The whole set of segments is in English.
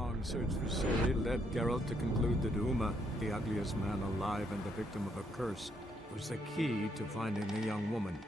long search for Ciri led Geralt to conclude that Uma, the ugliest man alive and the victim of a curse, was the key to finding the young woman.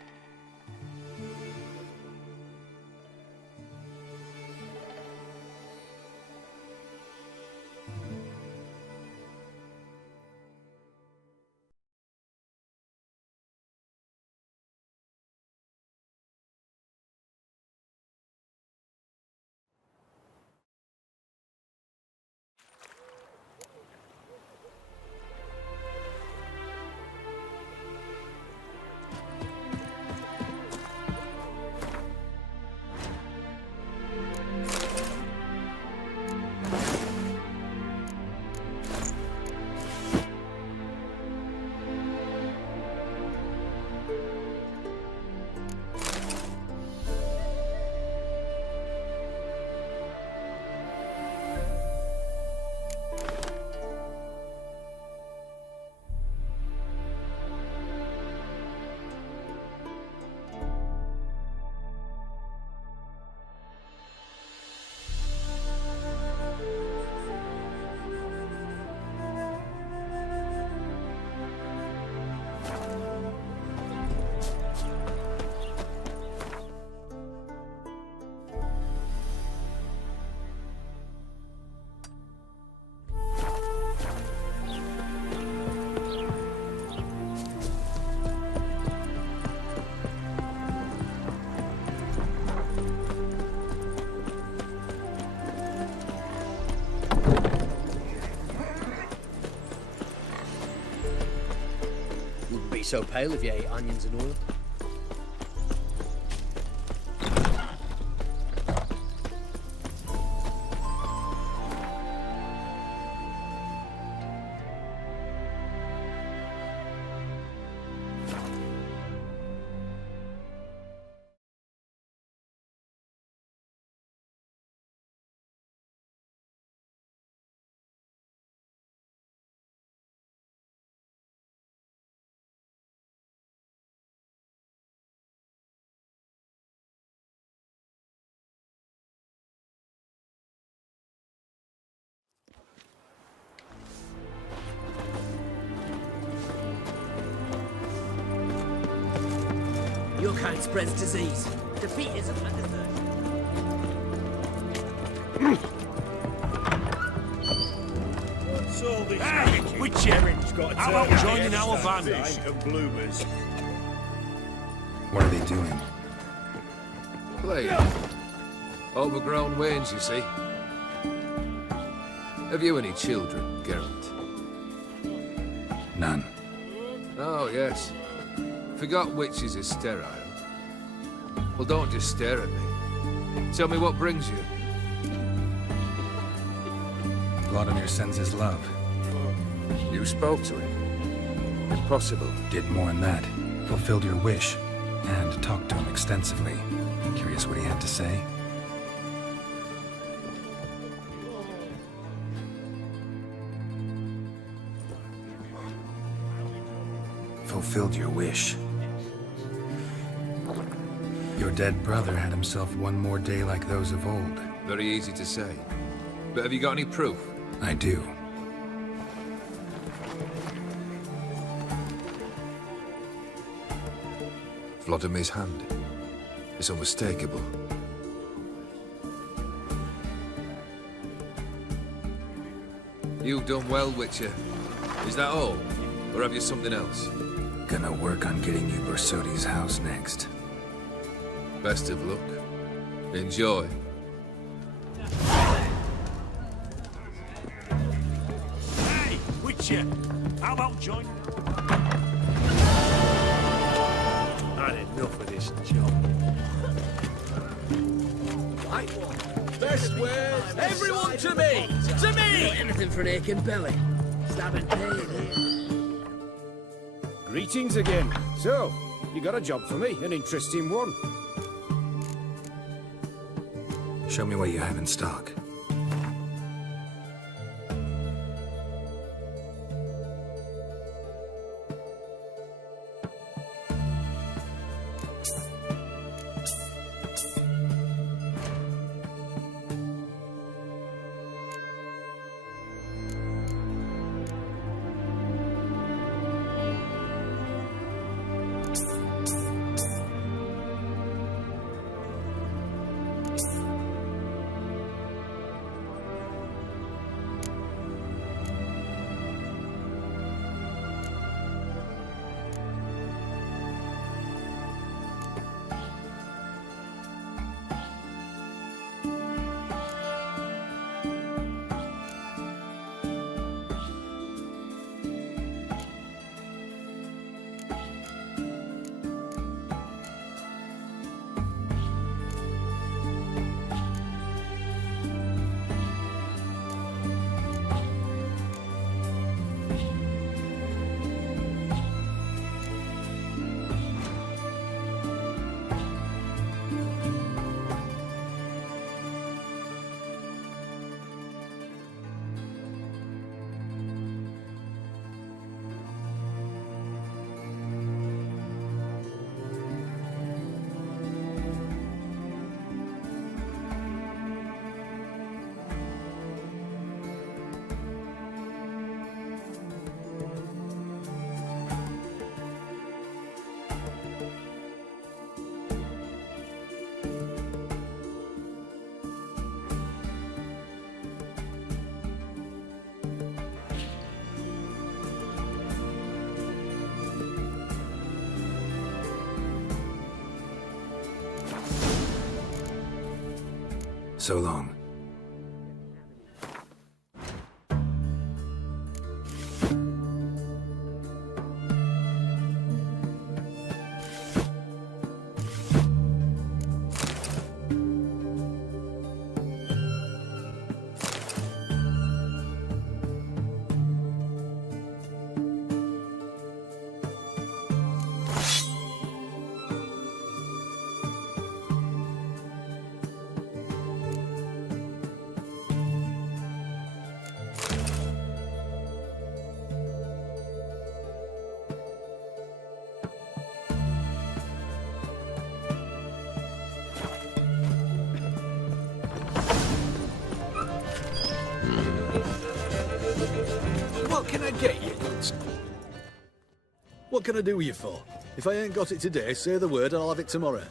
So pale if you ate onions and oil. Your kind spreads disease. Defeat isn't necessary. What's all this? Hey, Witcher! How about joining our band? Of bloomers. What are they doing? Playing. Overgrown wains, you see. Have you any children, Geralt? None. Oh, yes. Forgot witches are sterile. Well, don't just stare at me. Tell me what brings you. Vladimir sends his love. You spoke to him? Impossible. Did more than that. Fulfilled your wish. And talked to him extensively. Curious what he had to say? Fulfilled your wish. Your dead brother had himself one more day like those of old. Very easy to say. But have you got any proof? I do. Vladimir's hand. It's unmistakable. You've done well, Witcher. Is that all? Or have you something else? Gonna work on getting you BORSODI's house next. Best of luck. Enjoy. Hey, Witcher! How about joining? Had enough of this job. Best words. Everyone to me! To me! Anything for an aching belly. Stabbing pain. Greetings again. So, you got a job for me, an interesting one. Show me what you have in stock. So long. What can I get you, Guns? What can I do with you for? If I ain't got it today, say the word and I'll have it tomorrow.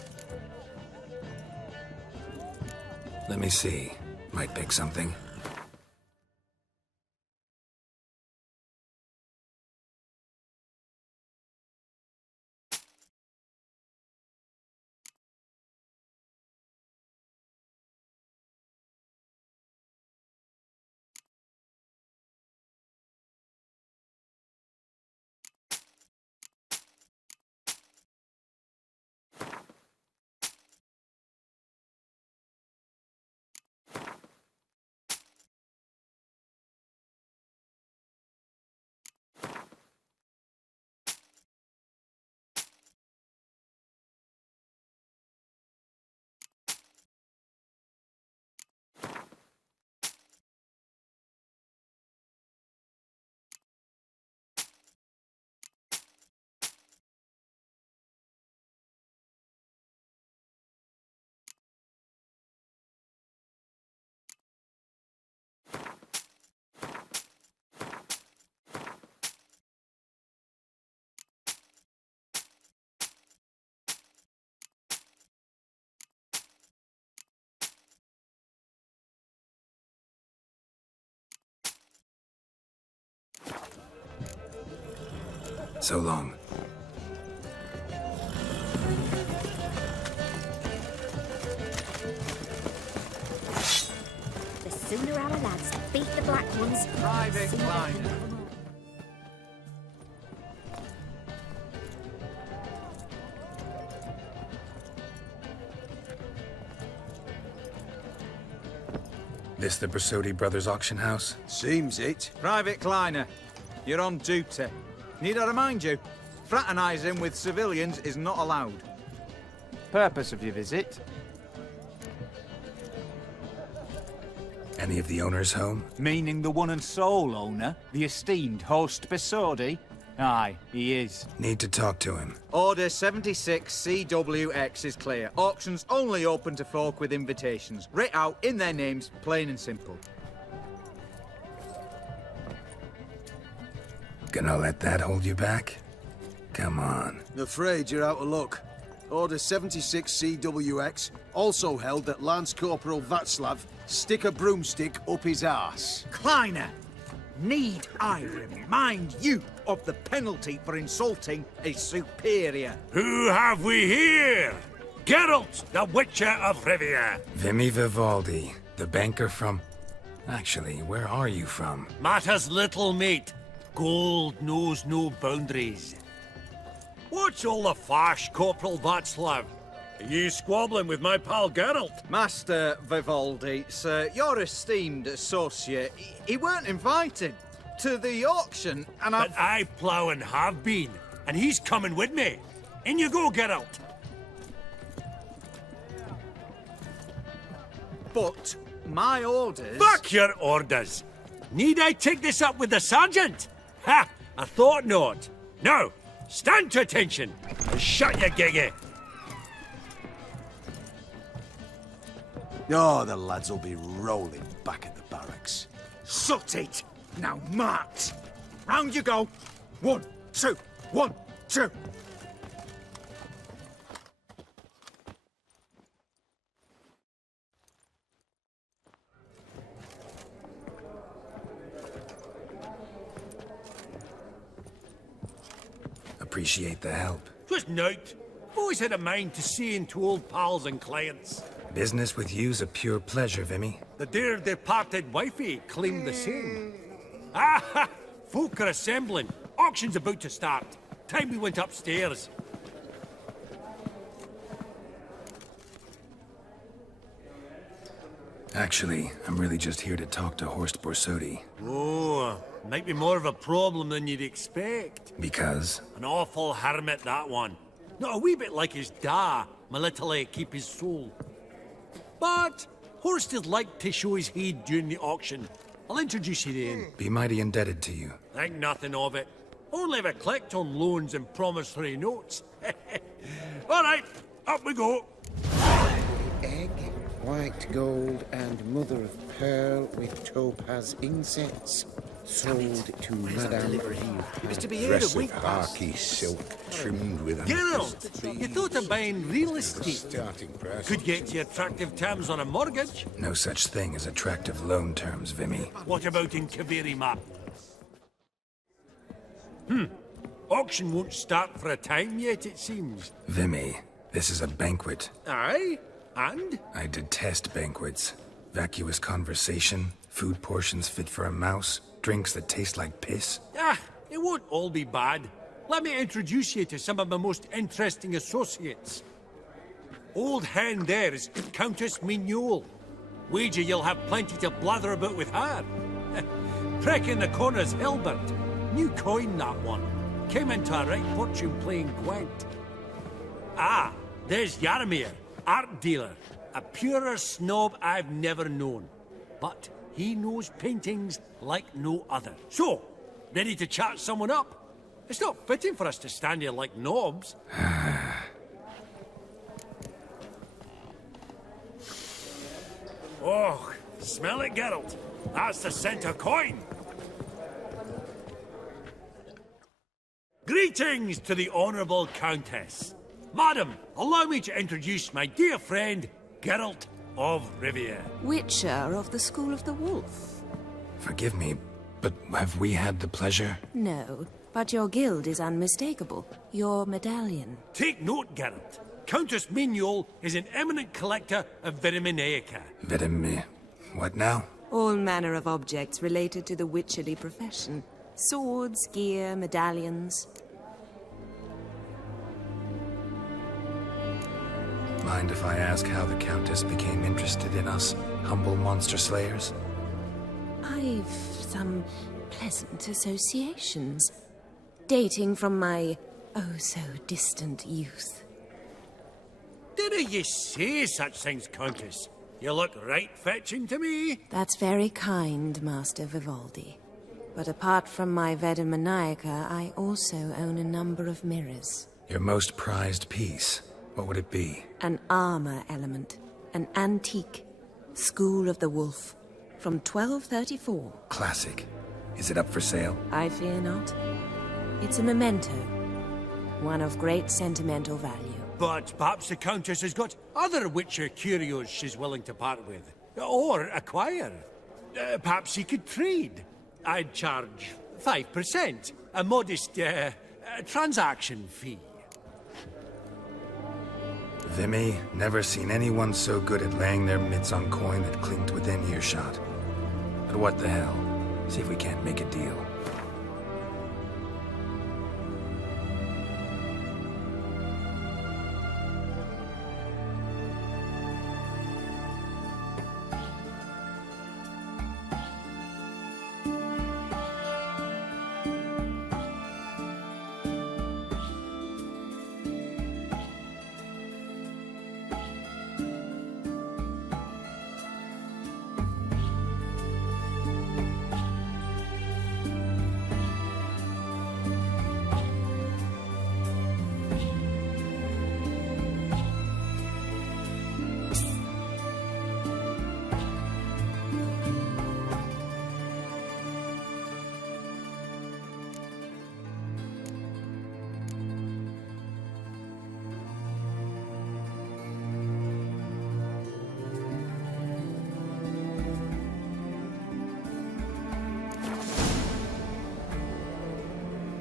Let me see. Might pick something. So long. The sooner our lads beat the black ones, Private the sooner they Kleiner. can come home. This the BORSODI Brothers auction house? Seems it. Private Kleiner, you're on duty. Need I remind you, fraternising with civilians is not allowed. Purpose of your visit? Any of the owners home? Meaning the one and sole owner, the esteemed host BORSODI? Aye, he is. Need to talk to him. Order 76 CWX is clear. Auctions only open to folk with invitations. Writ out in their names, plain and simple. Gonna let that hold you back? Come on. Afraid you're out of luck. Order 76 CWX also held that Lance Corporal Václav stick a broomstick up his arse. Kleiner, need I remind you of the penalty for insulting a superior? Who have we here? Geralt, the Witcher of Rivia. Vimy Vivaldi, the banker from... Actually, where are you from? Matters little, mate. Gold knows no boundaries. What's all the fash, Corporal Václav? Are you squabbling with my pal Geralt? Master Vivaldi, sir, your esteemed associate, he weren't invited to the auction, and But I plough and have been, and he's coming with me. In you go, Geralt. But my orders... Fuck your orders! Need I take this up with the sergeant? Ha! I thought not. Now, stand to attention and shut your giggy. Oh, the lads will be rolling back at the barracks. Sut it! Now march! Round you go! 1, 2, 1, 2! Appreciate the help. 'Twas nowt. I've always had a mind to see into old pals and clients. Business with you's a pure pleasure, Vimy. The dear departed wifey claimed the same. Ah! Folk are assembling. Auction's about to start. Time we went upstairs. Actually, I'm really just here to talk to Horst BORSODI. Oh, might be more of a problem than you'd expect. Because? An awful hermit, that one. Not a wee bit like his da, my little keep his soul. But Horst would like to show his head during the auction. I'll introduce you then. Be mighty indebted to you. Think nothing of it. Only if I collect on loans and promissory notes. All right, up we go. Egg, white gold, and mother of pearl with topaz insets. Sold to Madame Rivia. Dress of harky silk trimmed with Geralt, you thought of buying real estate. starting price. Could get you attractive terms on a mortgage. No such thing as attractive loan terms, Vimy. What about in Kaveri map? Auction won't start for a time yet, it seems. Vimy, this is a banquet. Aye? And? I detest banquets. Vacuous conversation, food portions fit for a mouse, drinks that taste like piss. Ah, it won't all be bad. Let me introduce you to some of my most interesting associates. Old hen there is Countess Mignole. Wager you'll have plenty to blather about with her. Prek in the corner's Hilbert. New coin, that one. Came into a right fortune playing Gwent. Ah, there's Jaromir, art dealer. A purer snob I've never known. But he knows paintings like no other. So, ready to chat someone up? It's not fitting for us to stand here like knobs. Oh, smell it, Geralt. That's the scent of coin. Greetings to the Honourable Countess. Madam, allow me to introduce my dear friend, Geralt of Rivia. Witcher of the School of the Wolf. Forgive me, but have we had the pleasure? No, but your guild is unmistakable. Your medallion. Take note, Geralt. Countess Mignole is an eminent collector of Vitaminaica. What now? All manner of objects related to the witcherly profession. Swords, gear, medallions. Mind if I ask how the Countess became interested in us, humble monster slayers? I've some pleasant associations, dating from my oh-so-distant youth. Didn't you say such things, Countess? You look right fetching to me. That's very kind, Master Vivaldi. But apart from my Vitaminaica, I also own a number of mirrors. Your most prized piece, what would it be? An armor element. An antique. School of the Wolf. From 1234. Classic. Is it up for sale? I fear not. It's a memento. One of great sentimental value. But perhaps the Countess has got other Witcher curios she's willing to part with. Or acquire. Perhaps he could trade. I'd charge 5%. A modest, transaction fee. Vimy, never seen anyone so good at laying their mitts on coin that clinked within earshot. But what the hell? See if we can't make a deal.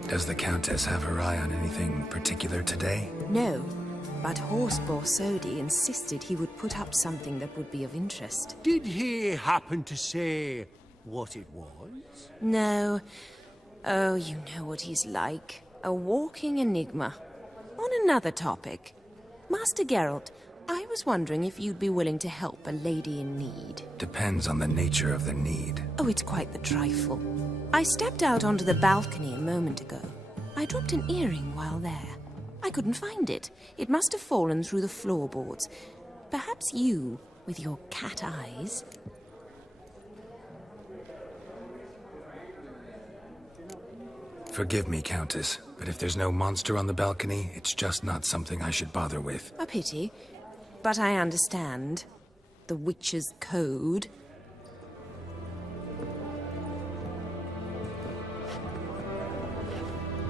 Does the Countess have her eye on anything particular today? No, But horse BORSODI insisted he would put up something that would be of interest. Did he happen to say what it was? No. Oh, you know what he's like. A walking enigma. On another topic. Master GERALT, I was wondering if you'd be willing to help a lady in need. Depends on the nature of the need. Oh, it's quite the trifle. I stepped out onto the balcony a moment ago. I dropped an earring while there. I couldn't find it. It must have fallen through the floorboards. Perhaps you, with your cat eyes... Forgive me, Countess, but if there's no monster on the balcony, it's just not something I should bother with. A pity. But I understand. The Witcher's code.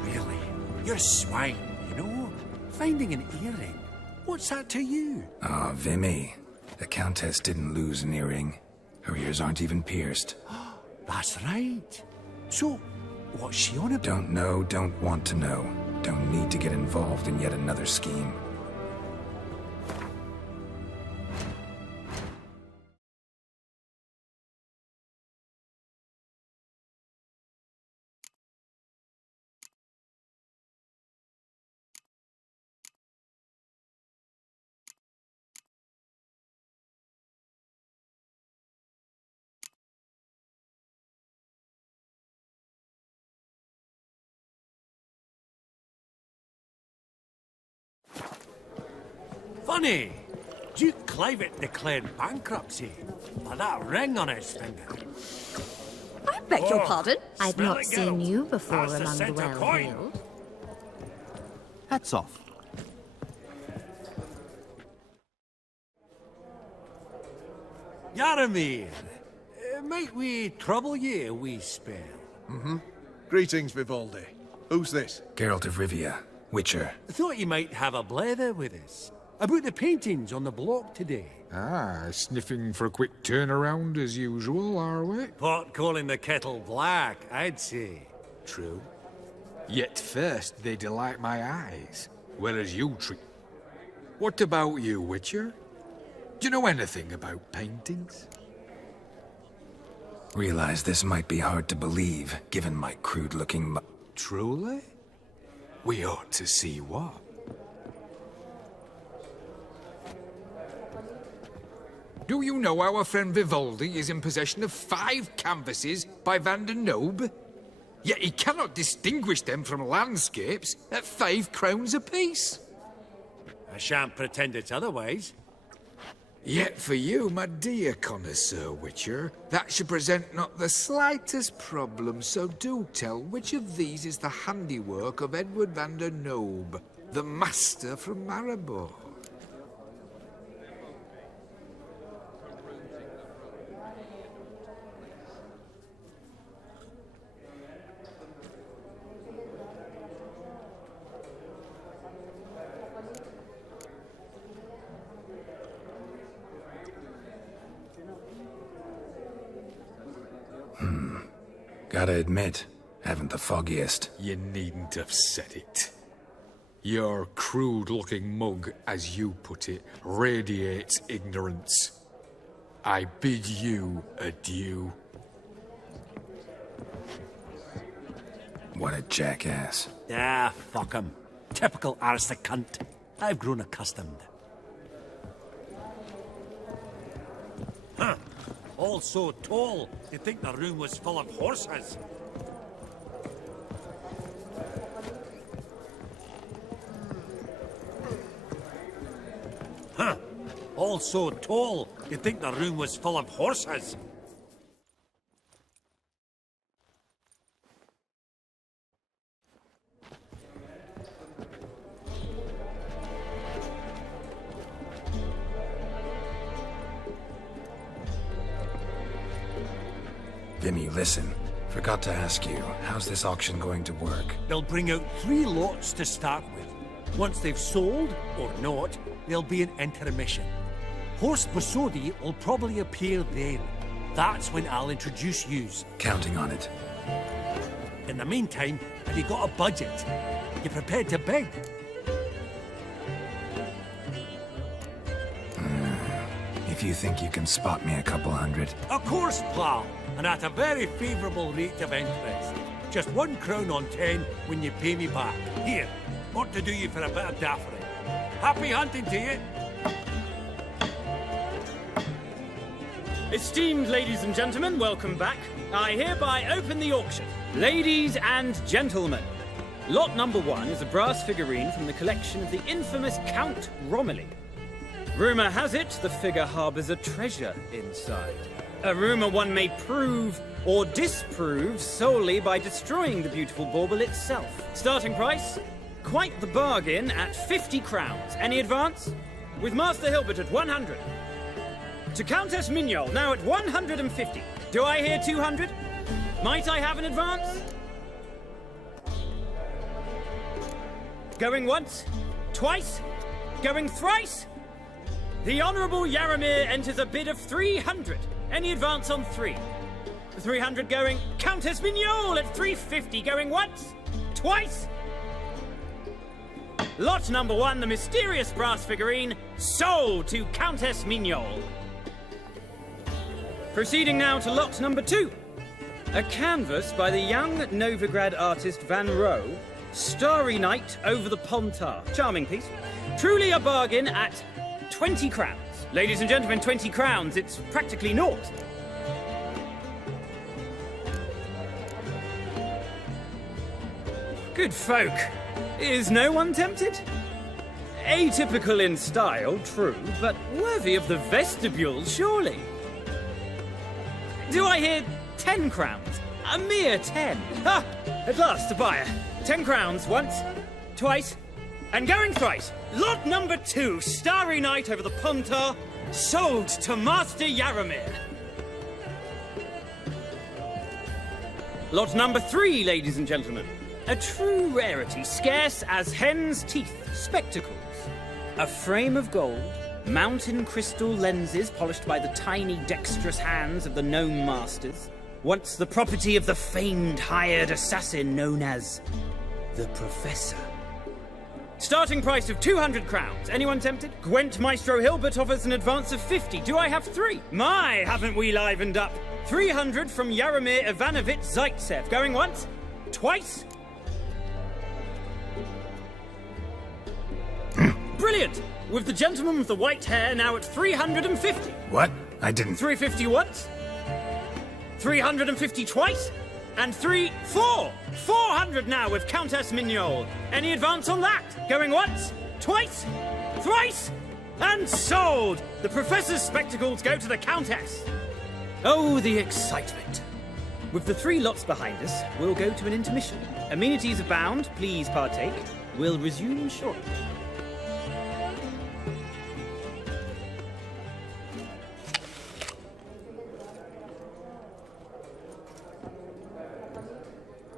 Really? You're a swine, you know? Finding an earring. What's that to you? Ah, Vimy. The Countess didn't lose an earring. Her ears aren't even pierced. That's right. So, what's she on about? Don't know, don't want to know. Don't need to get involved in yet another scheme. Funny! Duke Clivet declared bankruptcy by that ring on his finger. I beg your pardon? I've Smell not it, seen girl. you before That's the among the centre coin. well-heeled. Hats off. Yaramir, might we trouble ye a wee spell? Greetings, Vivaldi. Who's this? Geralt of Rivia, Witcher. Thought you might have a blether with us. About the paintings on the block today. Ah, sniffing for a quick turnaround as usual, are we? Pot calling the kettle black, I'd say. True. Yet first they delight my eyes, whereas you treat... What about you, Witcher? Do you know anything about paintings? Realize this might be hard to believe, given my crude-looking Truly? We ought to see what. Do you know our friend Vivaldi is in possession of 5 canvases by Van der Nobe? Yet he cannot distinguish them from landscapes at 5 crowns apiece. I shan't pretend it's otherwise. Yet for you, my dear connoisseur Witcher, that should present not the slightest problem, so do tell which of these is the handiwork of Edward van der Nobe, the master from Maribor. Gotta admit, haven't the foggiest. You needn't have said it. Your crude-looking mug, as you put it, radiates ignorance. I bid you adieu. What a jackass. Ah, fuck him. Typical aristocrat. I've grown accustomed. Huh. All so tall, you'd think the room was full of horses. Huh. All so tall, you'd think the room was full of horses. Vimy, listen. Forgot to ask you, how's this auction going to work? They'll bring out 3 lots to start with. Once they've sold, or not, there'll be an intermission. Horse BORSODI will probably appear then. That's when I'll introduce yous. Counting on it. In the meantime, have you got a budget? You prepared to bid? if you think you can spot me a couple hundred. Of course, pal, and at a very favourable rate of interest. Just 1 crown on 10 when you pay me back. Here, ought to do you for a bit of daffery. Happy hunting to you. Esteemed ladies and gentlemen, welcome back. I hereby open the auction. Ladies and gentlemen, lot number 1 is a brass figurine from the collection of the infamous Count Romilly. Rumour has it the figure harbours a treasure inside. A rumour one may prove or disprove solely by destroying the beautiful bauble itself. Starting price? Quite the bargain at 50 crowns. Any advance? With Master Hilbert at 100. To Countess Mignol, now at 150. Do I hear 200? Might I have an advance? Going once? Twice? Going thrice? The Honourable Yaramir enters a bid of 300. Any advance on 3? 300 going. Countess Mignol at 350. Going once? Twice? Lot number 1, the mysterious brass figurine, sold to Countess Mignol. Proceeding now to lot number 2. A canvas by the young Novigrad artist Van Rohe, Starry Night over the Pontar. Charming piece. Truly a bargain at 20 crowns. Ladies and gentlemen, 20 crowns, it's practically naught. Good folk. Is no one tempted? Atypical in style, true, but worthy of the vestibule, surely. Do I hear 10 crowns? A mere 10. Ah, at last, a buyer. 10 crowns, once, twice, and going thrice. Lot number 2, Starry Night over the Pontar, sold to Master Yaramir. Lot number 3, ladies and gentlemen. A true rarity, scarce as hen's teeth, spectacles. A frame of gold, mountain crystal lenses polished by the tiny dexterous hands of the gnome masters. Once the property of the famed hired assassin known as the Professor. Starting price of 200 crowns. Anyone tempted? Gwent Maestro Hilbert offers an advance of 50. Do I have 3? My, haven't we livened up? 300 from Yaramir Ivanovich Zaitsev. Going once? Twice? Brilliant! With the gentleman with the white hair now at 350. What? I didn't... 350 once? 350 twice? And 400 now with Countess Mignol. Any advance on that? Going once? Twice? Thrice? And sold! The Professor's spectacles go to the Countess. Oh, the excitement. With the 3 lots behind us, we'll go to an intermission. Amenities abound, please partake. We'll resume shortly.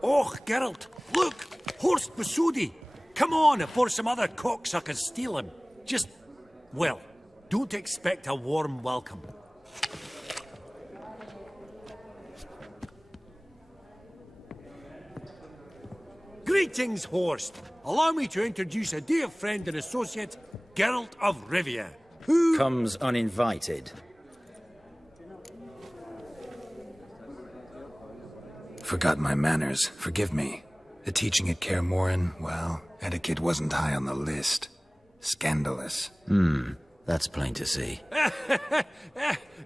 Oh, Geralt, look! Horst BORSODI! Come on before some other cocksuckers steal him. Just, well, don't expect a warm welcome. Greetings, Horst. Allow me to introduce a dear friend and associate, Geralt of Rivia, who... comes uninvited. Forgot my manners. Forgive me. The teaching at Kaer Morhen, well, etiquette wasn't high on the list. Scandalous. That's plain to see.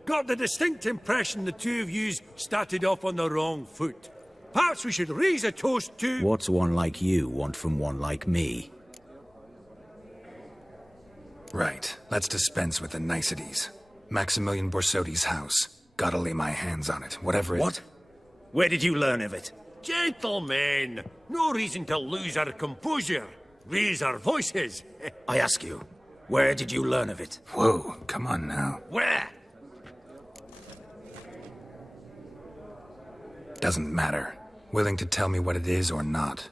Got the distinct impression the two of yous started off on the wrong foot. Perhaps we should raise a toast to... What's one like you want from one like me? Right. Let's dispense with the niceties. Maximilian Borsodi's house. Gotta lay my hands on it, whatever it... What? Where did you learn of it? Gentlemen, no reason to lose our composure. Raise our voices. I ask you, where did you learn of it? Whoa, come on now. Where? Doesn't matter. Willing to tell me what it is or not?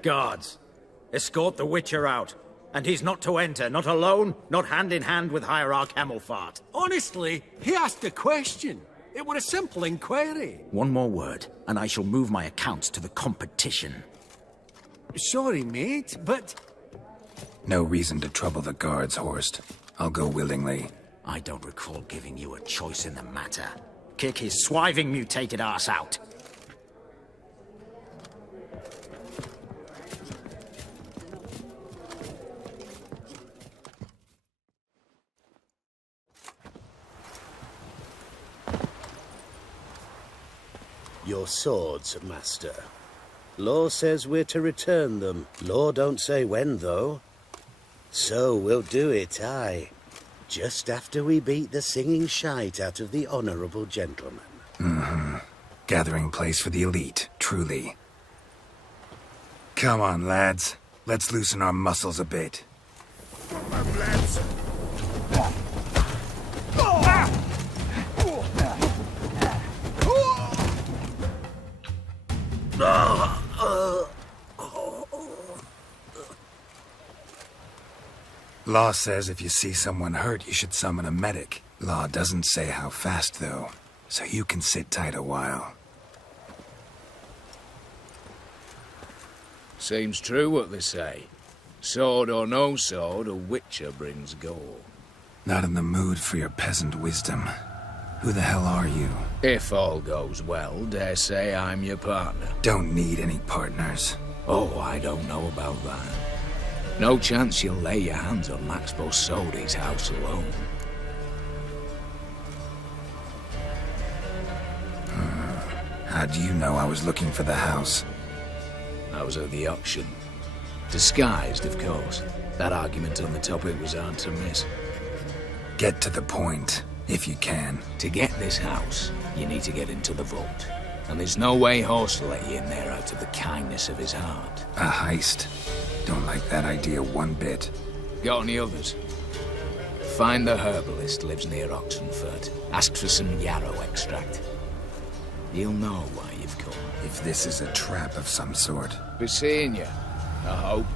Guards, escort the Witcher out. And he's not to enter, not alone, not hand in hand with Hierarch Hemmelfart. Honestly, he asked a question. It were a simple inquiry. One more word, and I shall move my accounts to the competition. Sorry, mate, but... No reason to trouble the guards, Horst. I'll go willingly. I don't recall giving you a choice in the matter. Kick his swiving mutated ass out. Your swords, master. Law says we're to return them. Law don't say when, though. So we'll do it, aye. Just after we beat the singing shite out of the honourable gentleman. Mm-hmm. Gathering place for the elite, truly. Come on, lads. Let's loosen our muscles a bit. Law says if you see someone hurt, you should summon a medic. Law doesn't say how fast, though, so you can sit tight a while. Seems true what they say. Sword or no sword, a witcher brings gore. Not in the mood for your peasant wisdom. Who the hell are you? If all goes well, dare say I'm your partner. Don't need any partners. Oh, I don't know about that. No chance you'll lay your hands on Max BORSODI's house alone. How do you know I was looking for the house? I was at the auction. Disguised, of course. That argument on the topic was hard to miss. Get to the point, if you can. To get this house, you need to get into the vault. And there's no way Horse will let you in there out of the kindness of his heart. A heist? Don't like that idea one bit. Got any others? Find the herbalist lives near Oxenford. Ask for some yarrow extract. He'll know why you've come. If this is a trap of some sort. Be seeing you, I hope.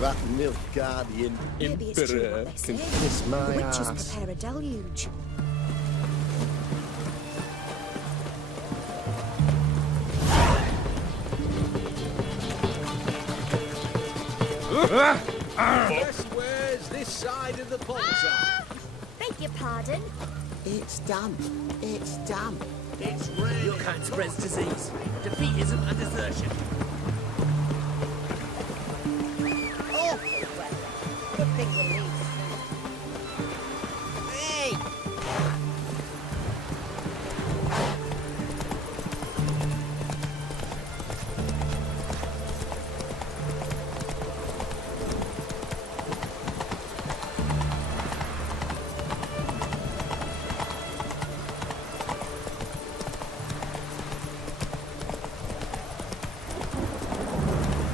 That Nilfgaardian emperor can kiss my The witches ass. prepare a deluge. Best where's this side of the pond? Beg your pardon? It's damp. It's damp. It's raining. Your kind spreads disease, defeatism and desertion. Good thing you leave. Hey!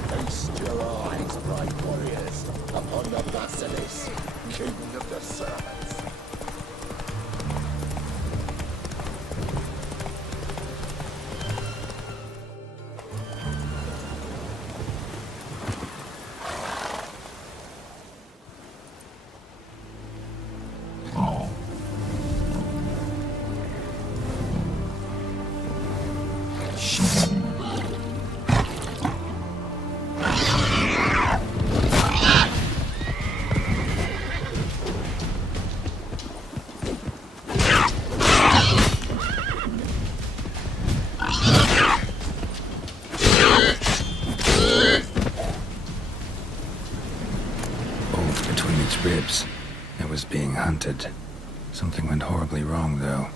Feast your eyes, bright warriors, upon the basilisk, king of the serpents. Between its ribs, it was being hunted. Something went horribly wrong, though.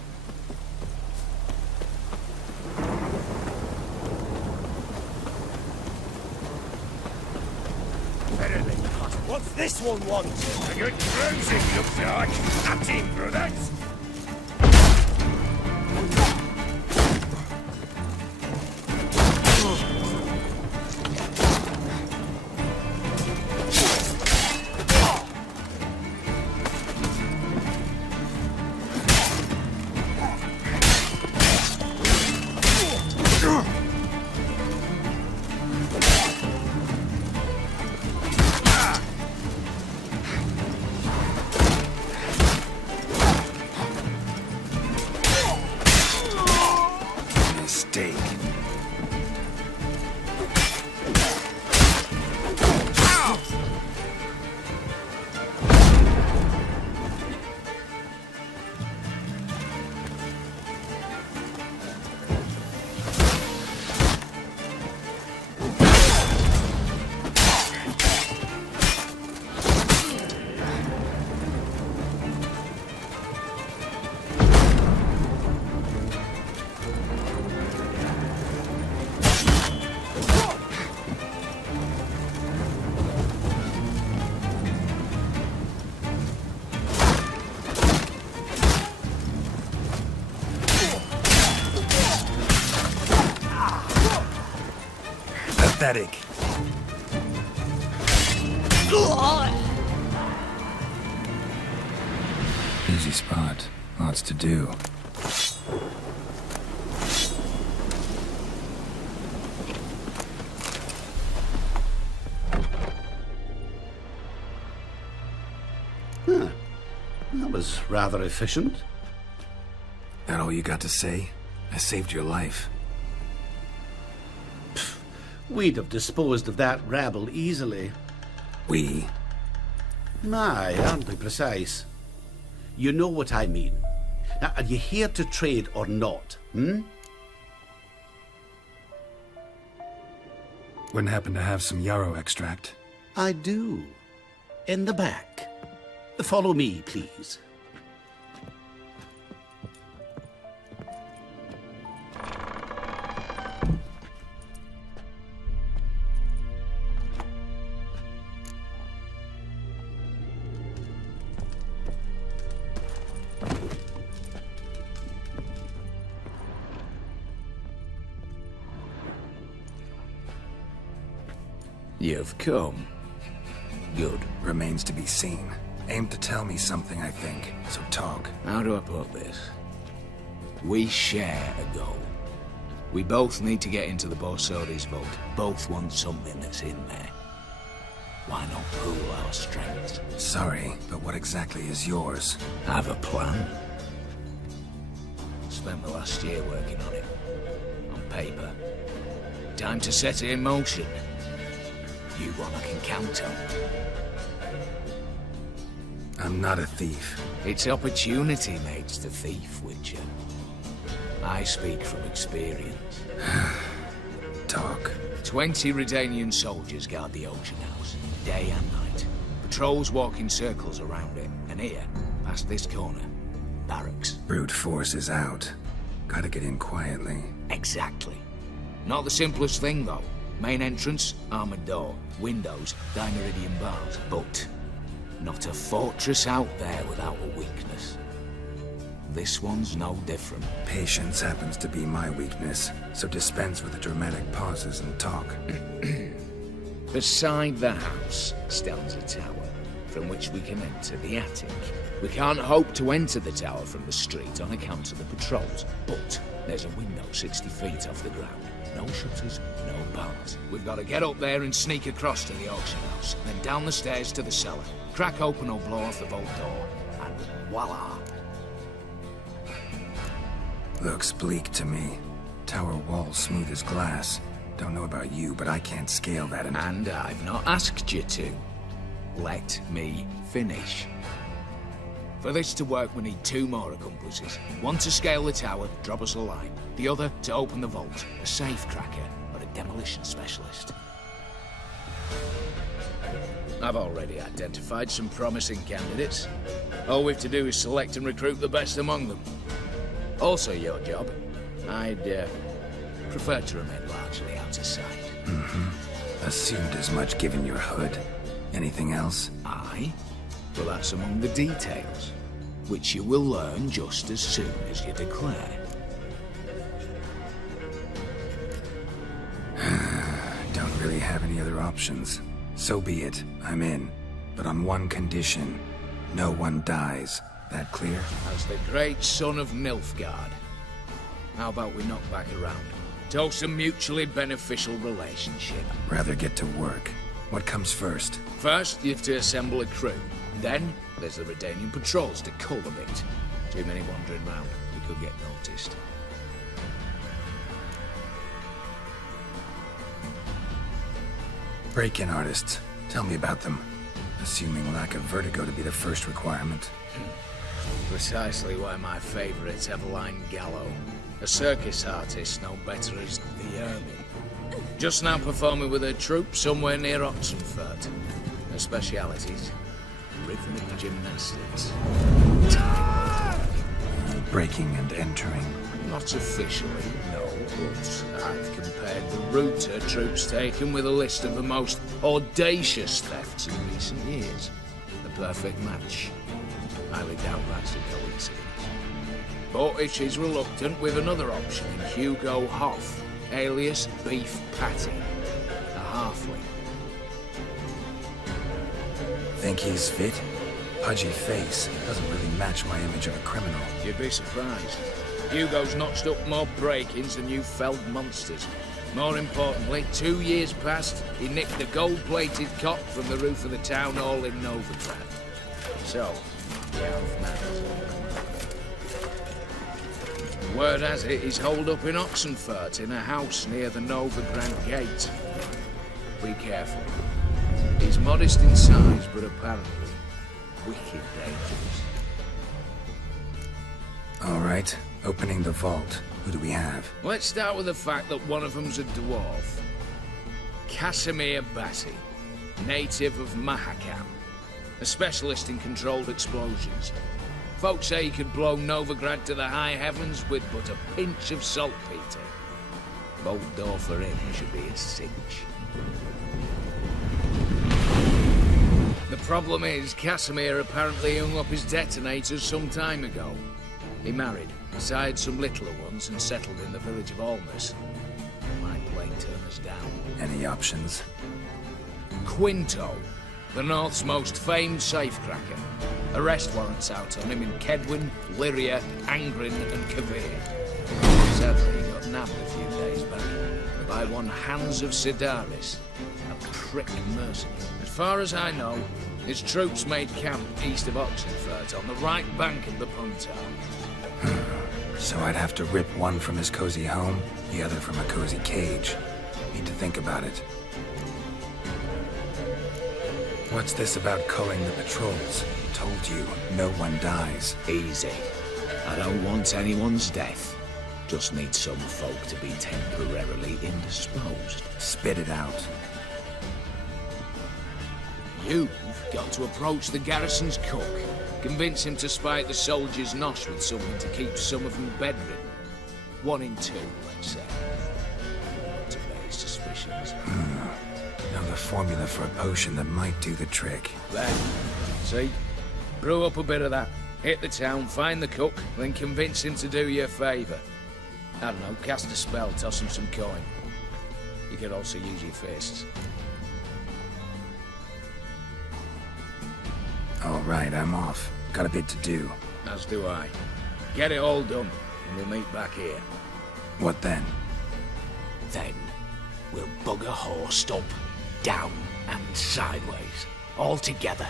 What's this one want? A good cruising, looks like. At him, brothers. mistake. Pathetic. Busy spot. Lots to do. Huh. That was rather efficient. That all you got to say? I saved your life. We'd have disposed of that rabble easily. We? My, aren't we precise? You know what I mean. Now, are you here to trade or not, Wouldn't happen to have some yarrow extract? I do. In the back. Follow me, please. You've come. Good. Remains to be seen. Aim to tell me something, I think. So talk. How do I put this? We share a goal. We both need to get into the BORSODI's vault. Both want something that's in there. Why not pool our strengths? Sorry, but what exactly is yours? I have a plan. Spent the last year working on it. On paper. Time to set it in motion. You one I can count on. I'm not a thief. It's opportunity makes the thief, Witcher. I speak from experience. Talk. 20 Redanian soldiers guard the auction house, day and night. Patrols walk in circles around it, and here, past this corner, barracks. Brute force is out. Gotta get in quietly. Exactly. Not the simplest thing, though. Main entrance, armored door. Windows, dineridian bars. But not a fortress out there without a weakness. This one's no different. Patience happens to be my weakness, so dispense with the dramatic pauses and talk. Beside the house stands a tower, from which we can enter the attic. We can't hope to enter the tower from the street on account of the patrols, but there's a window 60 feet off the ground. No shutters, no bars. We've got to get up there and sneak across to the auction house, then down the stairs to the cellar, crack open or blow off the vault door, and voila! Looks bleak to me. Tower wall smooth as glass. Don't know about you, but I can't scale that. And I've not asked you to. Let me finish. For this to work, we need 2 more accomplices. One to scale the tower, drop us a line. The other to open the vault, a safe cracker or a demolition specialist. I've already identified some promising candidates. All we've to do is select and recruit the best among them. Also your job. I'd prefer to remain largely out of sight. Assumed as much given your hood. Anything else? Aye. Well, that's among the details, which you will learn just as soon as you declare. Don't really have any other options. So be it. I'm in. But on one condition. No one dies. That clear? As the great son of Nilfgaard. How about we knock back around? Toast a mutually beneficial relationship. Rather get to work. What comes first? First, you have to assemble a crew. Then, there's the Redanian patrols to cull a bit. Too many wandering round. We could get noticed. Break-in artists. Tell me about them. Assuming lack of vertigo to be the first requirement. Precisely why my favourite's Eveline Gallo. A circus artist known better as the Ermine. Just now performing with her troupe somewhere near Oxenfurt. Her specialities: rhythmic gymnastics. Breaking and entering. Not officially, no, but I've compared the route her troope's taken with a list of the most audacious thefts in recent years. The perfect match. Highly doubt that's a coincidence. But if she's reluctant, with another option in Hugo Hoff, alias Beef Patty, a halfling. Think he's fit? Pudgy face doesn't really match my image of a criminal. You'd be surprised. Hugo's notched up more break-ins than you felled monsters. More importantly, 2 years past, he nicked the gold-plated cock from the roof of the town hall in Novigrad. So, yeah, manners. Word has it he's holed up in Oxenfurt in a house near the Novigrad gate. Be careful. He's modest in size, but apparently wicked dangerous. All right, opening the vault. Who do we have? Let's start with the fact that one of them's a dwarf. Casimir Bassi, native of Mahakam, a specialist in controlled explosions. Folks say he could blow Novigrad to the high heavens with but a pinch of saltpeter. Bolt door for him should be a cinch. The problem is, Casimir apparently hung up his detonators some time ago. He married, sired some littler ones, and settled in the village of Almas. Might plain turn us down. Any options? Quinto, the North's most famed safecracker. Arrest warrants out on him in Kedwin, Lyria, Angrin, and Kavir. Sadly, he got nabbed a few days back by one Hans of Sidaris, a prick mercenary. As far as I know, his troops made camp east of Oxenfurt on the right bank of the Puntar. So I'd have to rip one from his cozy home, the other from a cozy cage. Need to think about it. What's this about culling the patrols? Told you, no one dies. Easy. I don't want anyone's death. Just need some folk to be temporarily indisposed. Spit it out. You've got to approach the garrison's cook. Convince him to spike the soldiers' nosh with something to keep some of them bedridden. 1 in 2, let's say. To raise suspicions. Know the formula for a potion that might do the trick. There. See? Brew up a bit of that. Hit the town, find the cook, then convince him to do you a favour. I don't know, cast a spell, toss him some coin. You could also use your fists. All right, I'm off. Got a bit to do. As do I. Get it all done, and we'll meet back here. What then? Then, we'll bugger horse up, down and sideways, all together.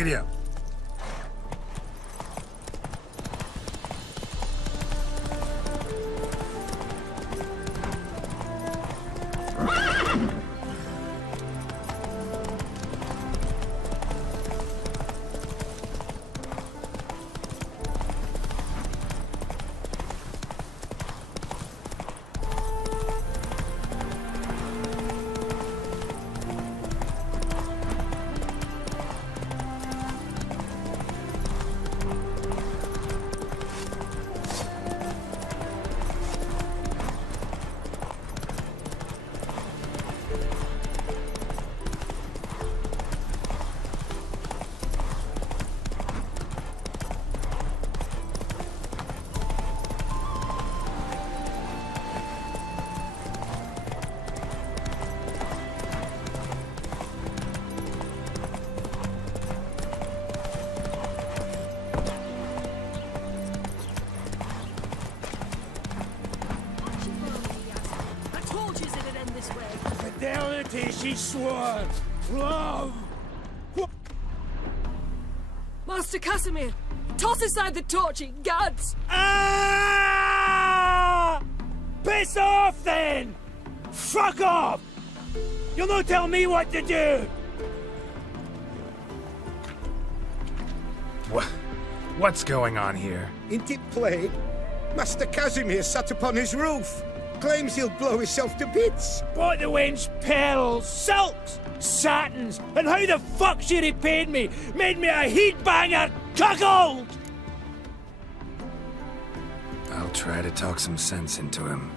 giddy up. Fidelity, she swore. Love. Master Casimir, toss aside the torch, it gads. Ah! Piss off, then! Fuck off! You'll not tell me what to do! What's going on here? Ain't it plain? Master Casimir sat upon his roof. Claims he'll blow himself to bits. Bought the wench pearls, silks, satins, and how the fuck she repaid me? Made me a heat-banger cuckold! I'll try to talk some sense into him.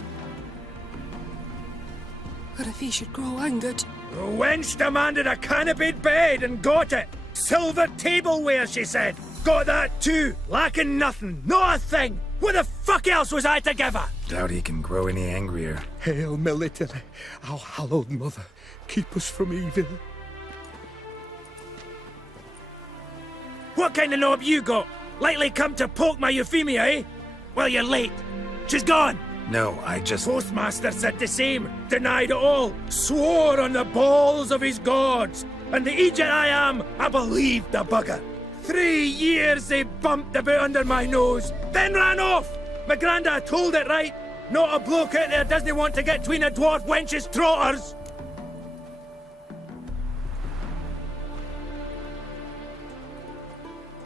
What if he should grow angered? The wench demanded a canopied bed and got it. Silver tableware, she said. Got that too. Lacking nothing. Not a thing. What the fuck else was I to give her? Doubt he can grow any angrier. Hail military, our hallowed mother, keep us from evil. What kind of knob you got? Likely come to poke my Euphemia, eh? Well, you're late. She's gone. No, I just... Postmaster said the same. Denied it all. Swore on the balls of his gods. And the Egypt I am, I believed the bugger. 3 years they bumped about under my nose, then ran off. My grandad told it right. Not a bloke out there doesn't want to get between a dwarf wench's trotters.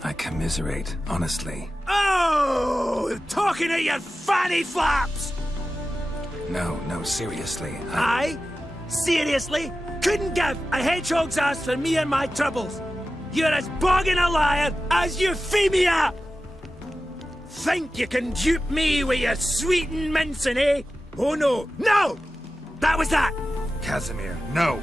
I commiserate, honestly. Oh, talking at your fanny flaps. No, seriously. Aye? Seriously? Couldn't give a hedgehog's ass for me and my troubles. You're as bogging a liar as Euphemia! Think you can dupe me with your sweet and mincing, eh? Oh no, no! That was that! Casimir, no!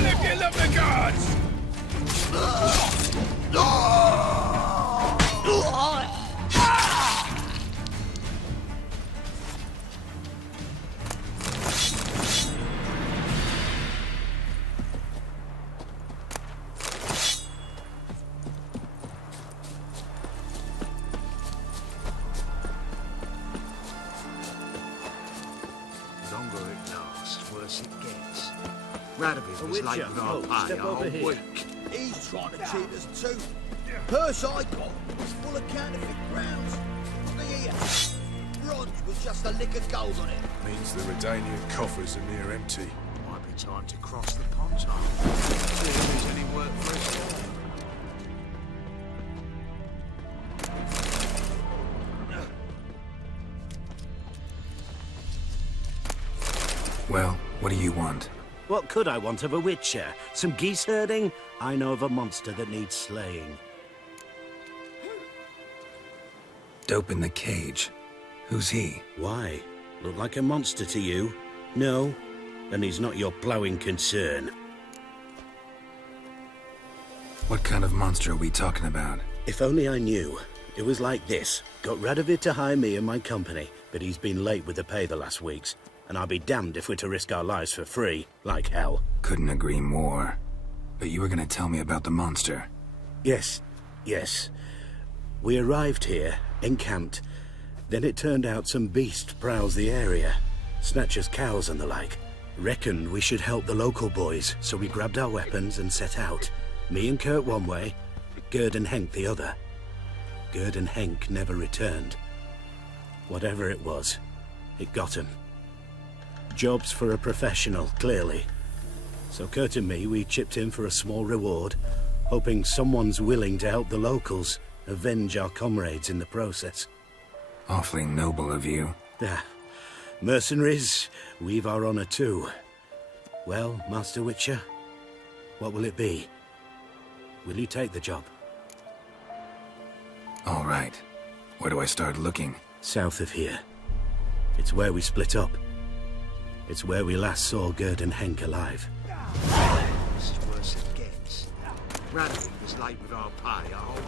If you love the gods! Longer it lasts, worse it gets. Rivia was Witcher, late with our pay step a whole over here. week. He's trying to cheat us too. Purse I got was full of counterfeit crowns. Look here. bronze with just a lick of gold on it. Means the Redanian coffers are near empty. Might be time to cross the pond. See if there's any work for us. Well, what do you want? What could I want of a witcher? Some geese herding? I know of a monster that needs slaying. Dope in the cage. Who's he? Why? Look like a monster to you? No? Then he's not your ploughing concern. What kind of monster are we talking about? If only I knew. It was like this. Got rid of it to hire me and my company, but he's been late with the pay the last weeks. And I'll be damned if we're to risk our lives for free, like hell. Couldn't agree more. But you were gonna tell me about the monster. Yes. We arrived here, encamped. Then it turned out some beast prowls the area. Snatchers cows and the like. Reckoned we should help the local boys, so we grabbed our weapons and set out. Me and Kurt one way, Gerd and Henk the other. Gerd and Henk never returned. Whatever it was, it got him. Job's for a professional, clearly. So Kurt and me, we chipped in for a small reward, hoping someone's willing to help the locals, avenge our comrades in the process. Awfully noble of you. Mercenaries, we've our honor too. Well, Master Witcher, what will it be? Will you take the job? All right. Where do I start looking? South of here. It's where we split up. It's where we last saw Gerd and Henk alive. This is worse it gets. Randy was late with our pay, I hope.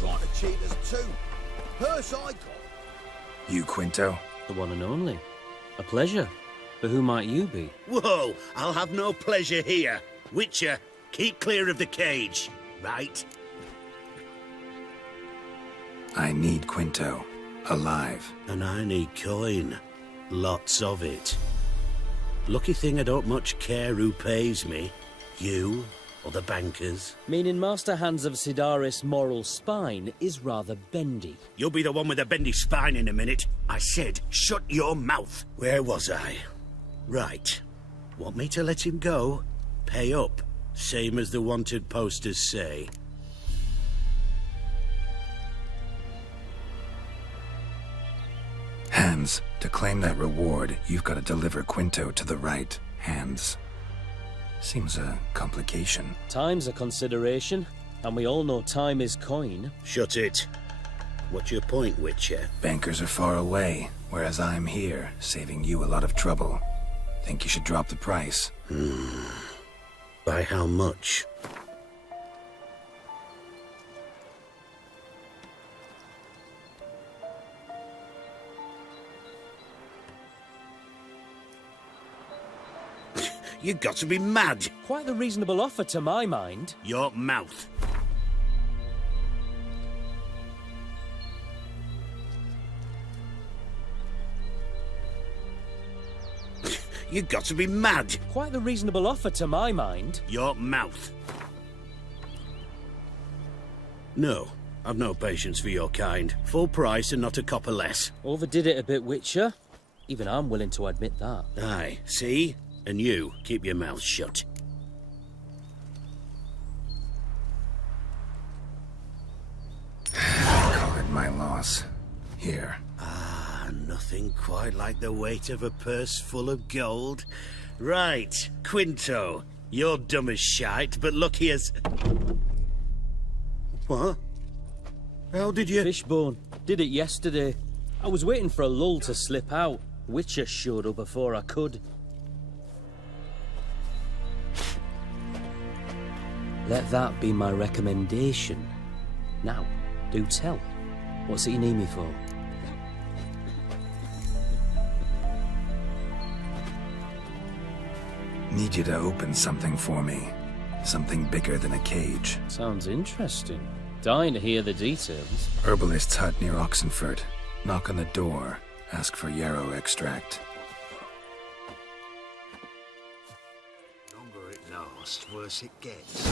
Trying to cheat us too. Purse I got. You, Quinto? The one and only. A pleasure. But who might you be? Whoa! I'll have no pleasure here. Witcher, keep clear of the cage, right? I need Quinto. Alive. And I need coin. Lots of it. Lucky thing I don't much care who pays me. You or the bankers. Meaning Master Hans of Sidaris' moral spine is rather bendy. You'll be the one with the bendy spine in a minute. I said, shut your mouth. Where was I? Right. Want me to let him go? Pay up. Same as the wanted posters say. Hans, to claim that reward, you've got to deliver Quinto to the right hands. Seems a complication. Time's a consideration, and we all know time is coin. Shut it. What's your point, Witcher? Bankers are far away, whereas I'm here, saving you a lot of trouble. Think you should drop the price? By how much? You got to be mad! Quite the reasonable offer to my mind. Your mouth. You got to be mad! Quite the reasonable offer to my mind. Your mouth. No, I've no patience for your kind. Full price and not a copper less. Overdid it a bit, Witcher. Even I'm willing to admit that. Aye, see? And you, keep your mouth shut. my loss. Here. Ah, nothing quite like the weight of a purse full of gold. Right, Quinto, you're dumb as shite, but lucky as... What? How did you... Fishbone. Did it yesterday. I was waiting for a lull to slip out. Witcher showed up before I could. Let that be my recommendation. Now, do tell. What's it you need me for? Need you to open something for me. Something bigger than a cage. Sounds interesting. Dying to hear the details. Herbalist's hut near Oxenford. Knock on the door. Ask for yarrow extract. The longer it lasts, worse it gets.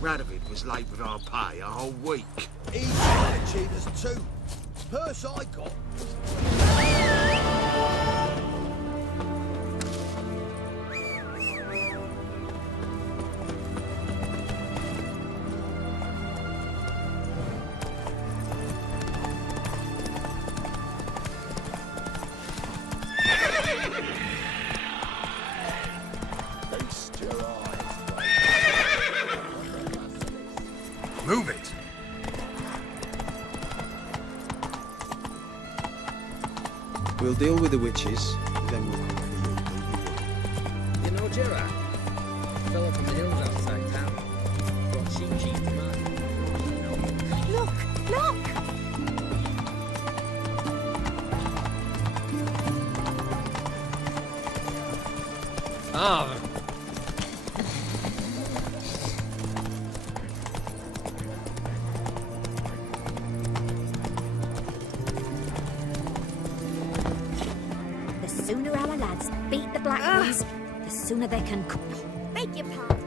Radovid was late with our pay a whole week. He's trying to cheat us too. Purse I got. Move it! We'll deal with the witches, then we'll come for you. You know Gerard? Fell from the hills outside town. Brought sheep cheese to mine. Look! Look! Ah! The sooner our lads beat the black ones, the sooner they can come. Beg your pardon.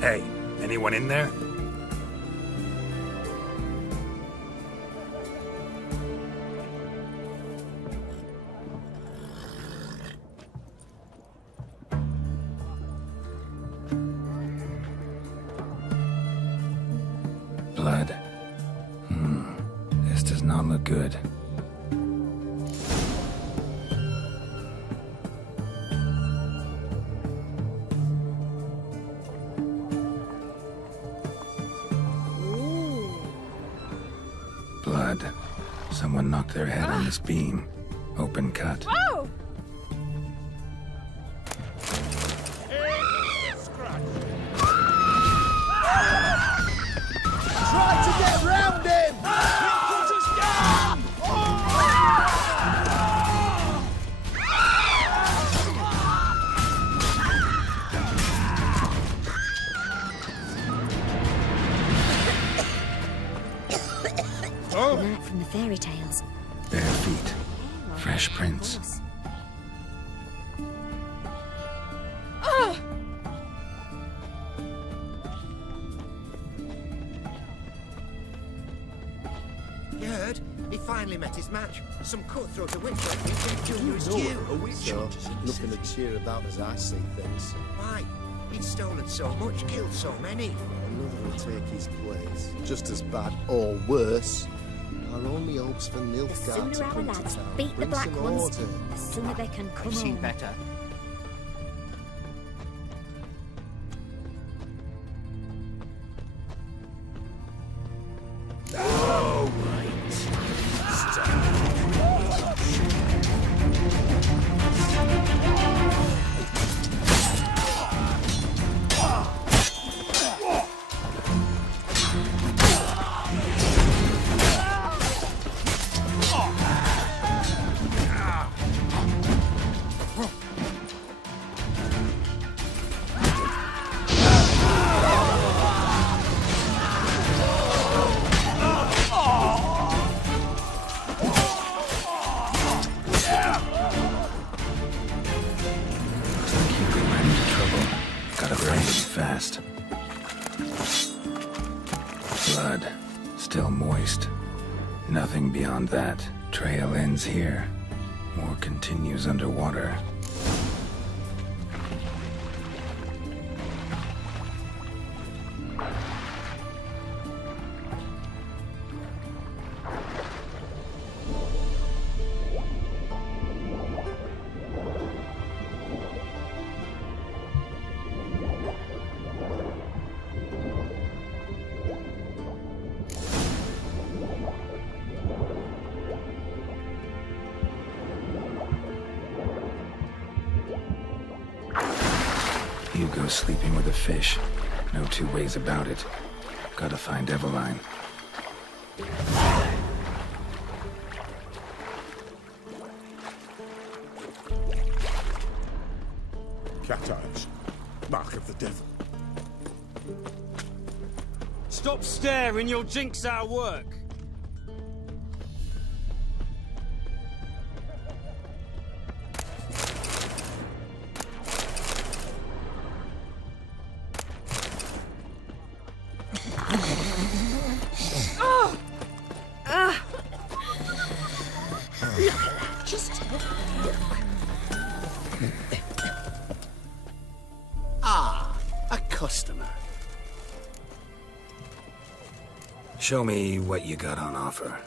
Hey, anyone in there? Blood. This does not look good. Blood. Someone knocked their head on this beam. Open cut. Oh! Try to get round him! He'll put us down! Learnt from the fairy tales. Bare feet. Fresh prints. You heard? He finally met his match. Some cutthroat a Witcher who gave Junior's due. A witcher. Nothing to cheer about as I see things. Why? He'd stolen so much, killed so many. Another will take his place. Just as bad or worse. Our only hopes for The Nilfgaard to sooner our come to lads town. beat the Bring black some ones, order. the sooner they can come I've seen home. better. Oh, right. still moist. Nothing beyond that. Trail ends here. Or continues underwater. Hugo's sleeping with a fish. No two ways about it. Gotta find Eveline. Cat eyes. Mark of the devil. Stop staring, you'll jinx our work. Ah, a customer. Show me what you got on offer.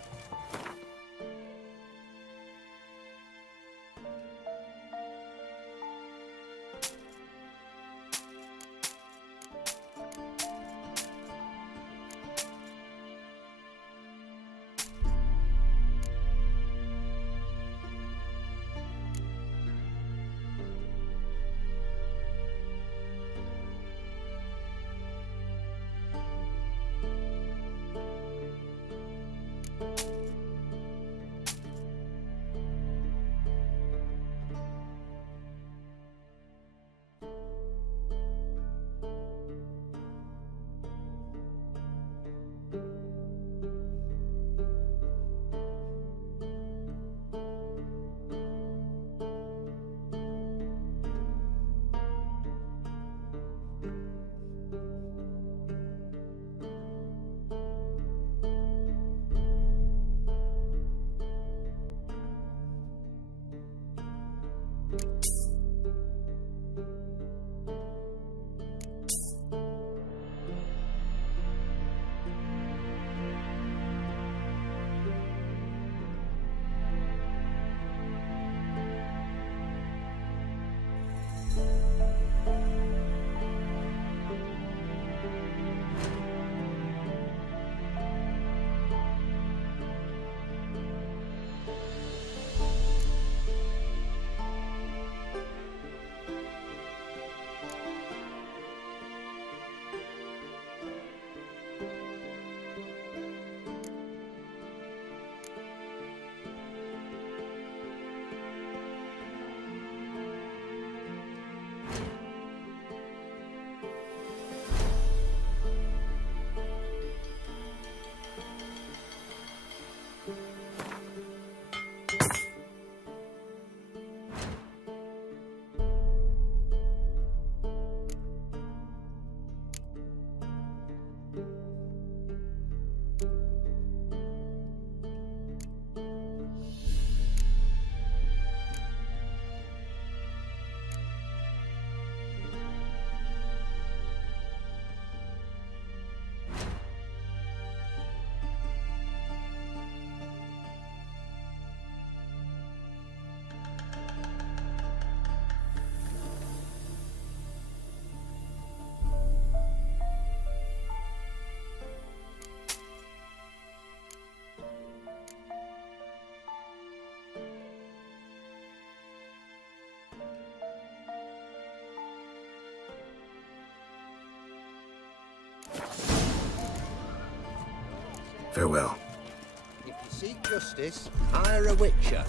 Farewell. If you seek justice, hire a Witcher.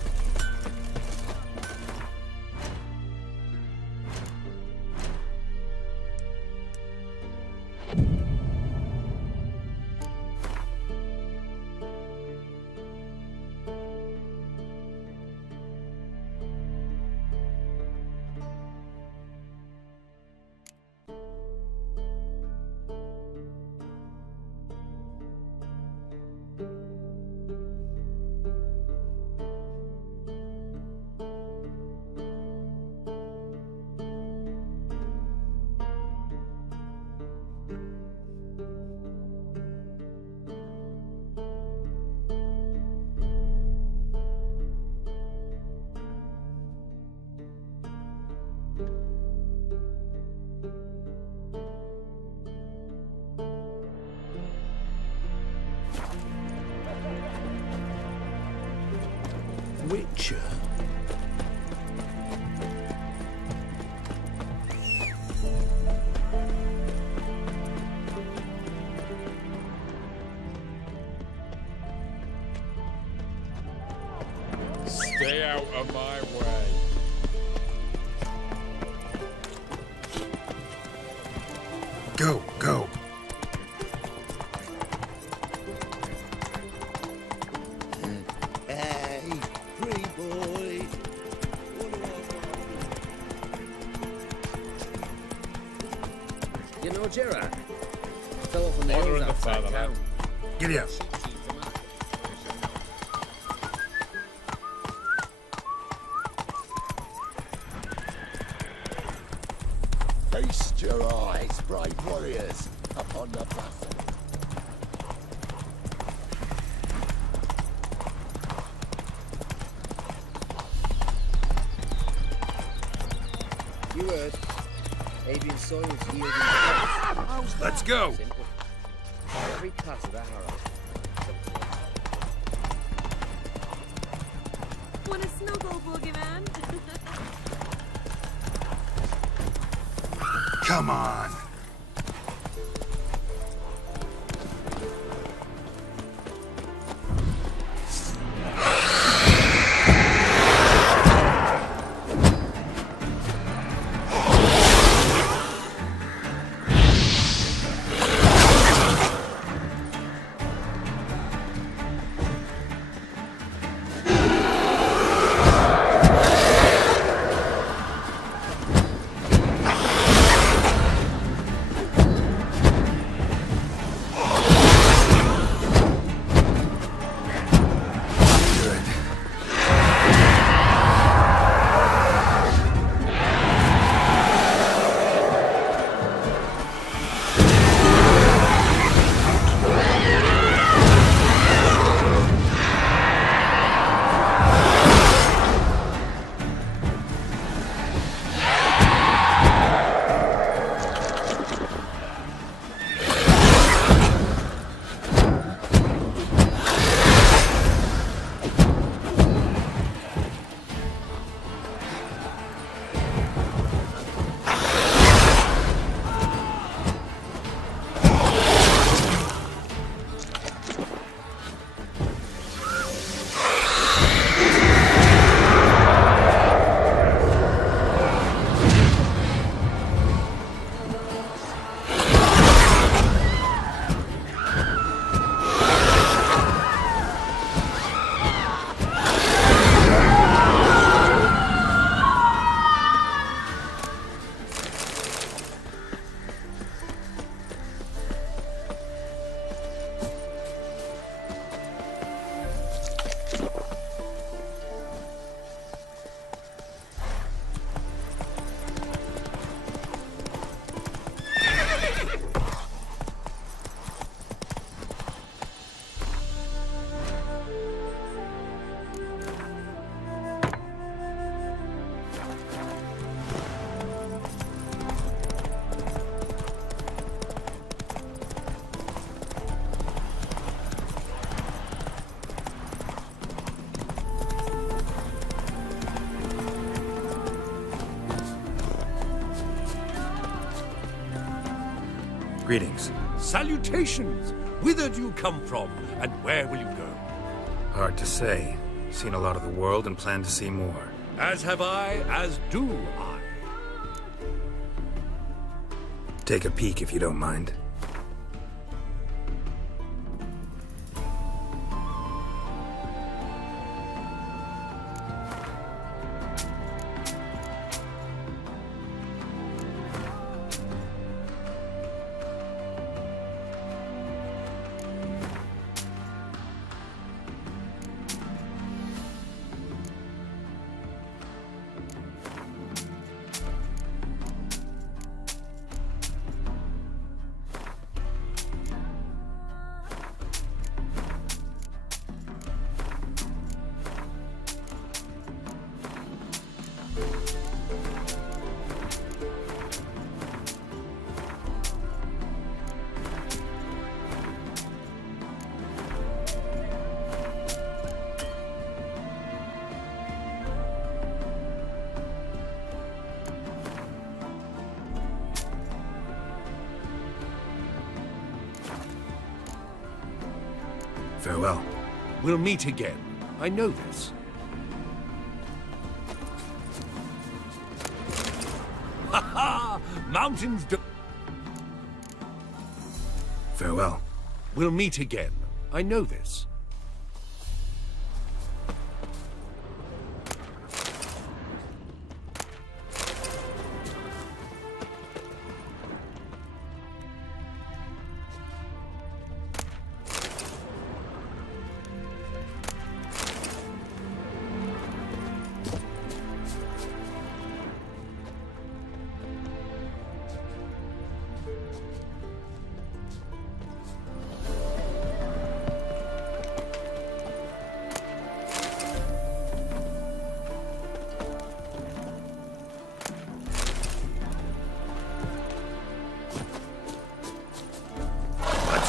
Witcher. Stay out of my way. Go, go. Hey, free boy. You know Gerard? Fell off on the hills outside town. Giddy up. Feast your eyes, brave warriors, upon the battle. You heard. Avian soils yielding Let's go. Simple. Every class of the harrow. Want a snuggle, boogeyman? Come on. Greetings. Salutations! Whither do you come from, and where will you go? Hard to say. Seen a lot of the world and plan to see more. As have I, as do I. Take a peek if you don't mind. Farewell. We'll meet again. I know this. Ha ha! Mountains do... Farewell. We'll meet again. I know this.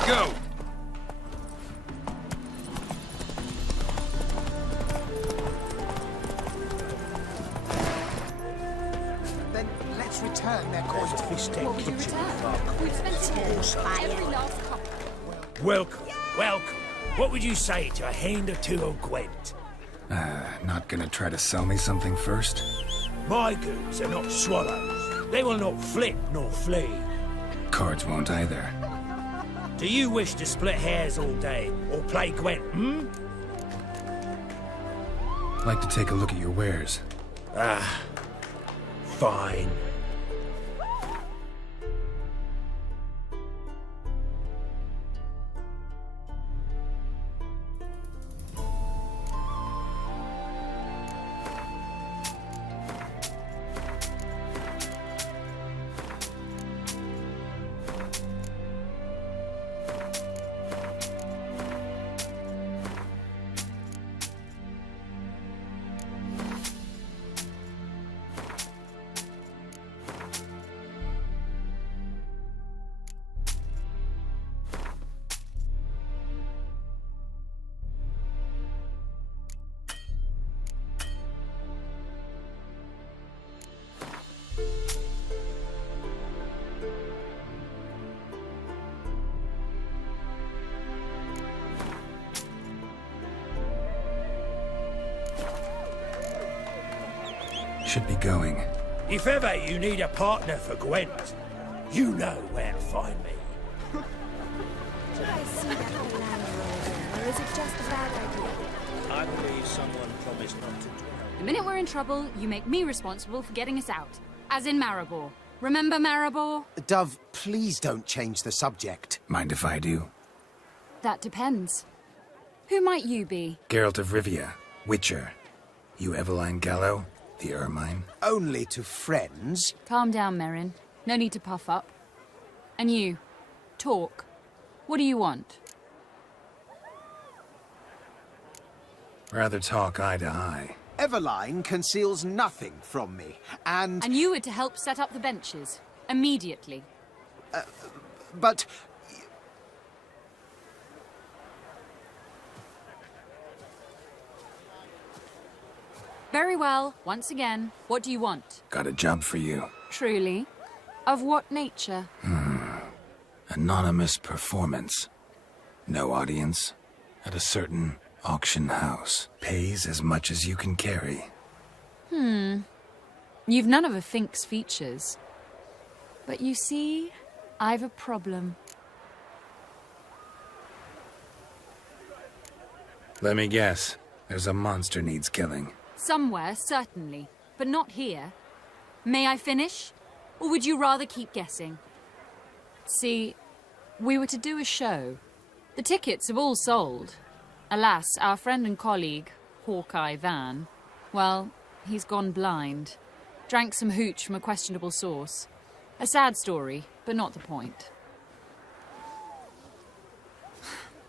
Go! Then let's return their coin to this What would you return? We've spent every last copper. Welcome, welcome. What would you say to a hand or two of Gwent? Not gonna try to sell me something first? My goods are not swallows. They will not flit nor flee. Cards won't either. Do you wish to split hairs all day, or play Gwent, hmm? Like to take a look at your wares. Fine. Should be going. If ever you need a partner for Gwent, you know where to find me. Should I see that whole land again, or is it just a bad idea? I believe someone promised not to dwell. The minute we're in trouble, you make me responsible for getting us out. As in Maribor. Remember Maribor? Dove, please don't change the subject. Mind if I do? That depends. Who might you be? Geralt of Rivia, Witcher. You Eveline Gallo, the Ermine. Only to friends. Calm down, Merrin. No need to puff up. And you, talk. What do you want? Rather talk eye to eye. Eveline conceals nothing from me, and... And you were to help set up the benches. Immediately. But... Very well. Once again, what do you want? Got a job for you. Truly? Of what nature? Anonymous performance. No audience. At a certain auction house. Pays as much as you can carry. You've none of a Fink's features. But you see, I've a problem. Let me guess. There's a monster needs killing. Somewhere, certainly. But not here. May I finish? Or would you rather keep guessing? See, we were to do a show. The tickets have all sold. Alas, our friend and colleague, Hawkeye Van, well, he's gone blind. Drank some hooch from a questionable source. A sad story, but not the point.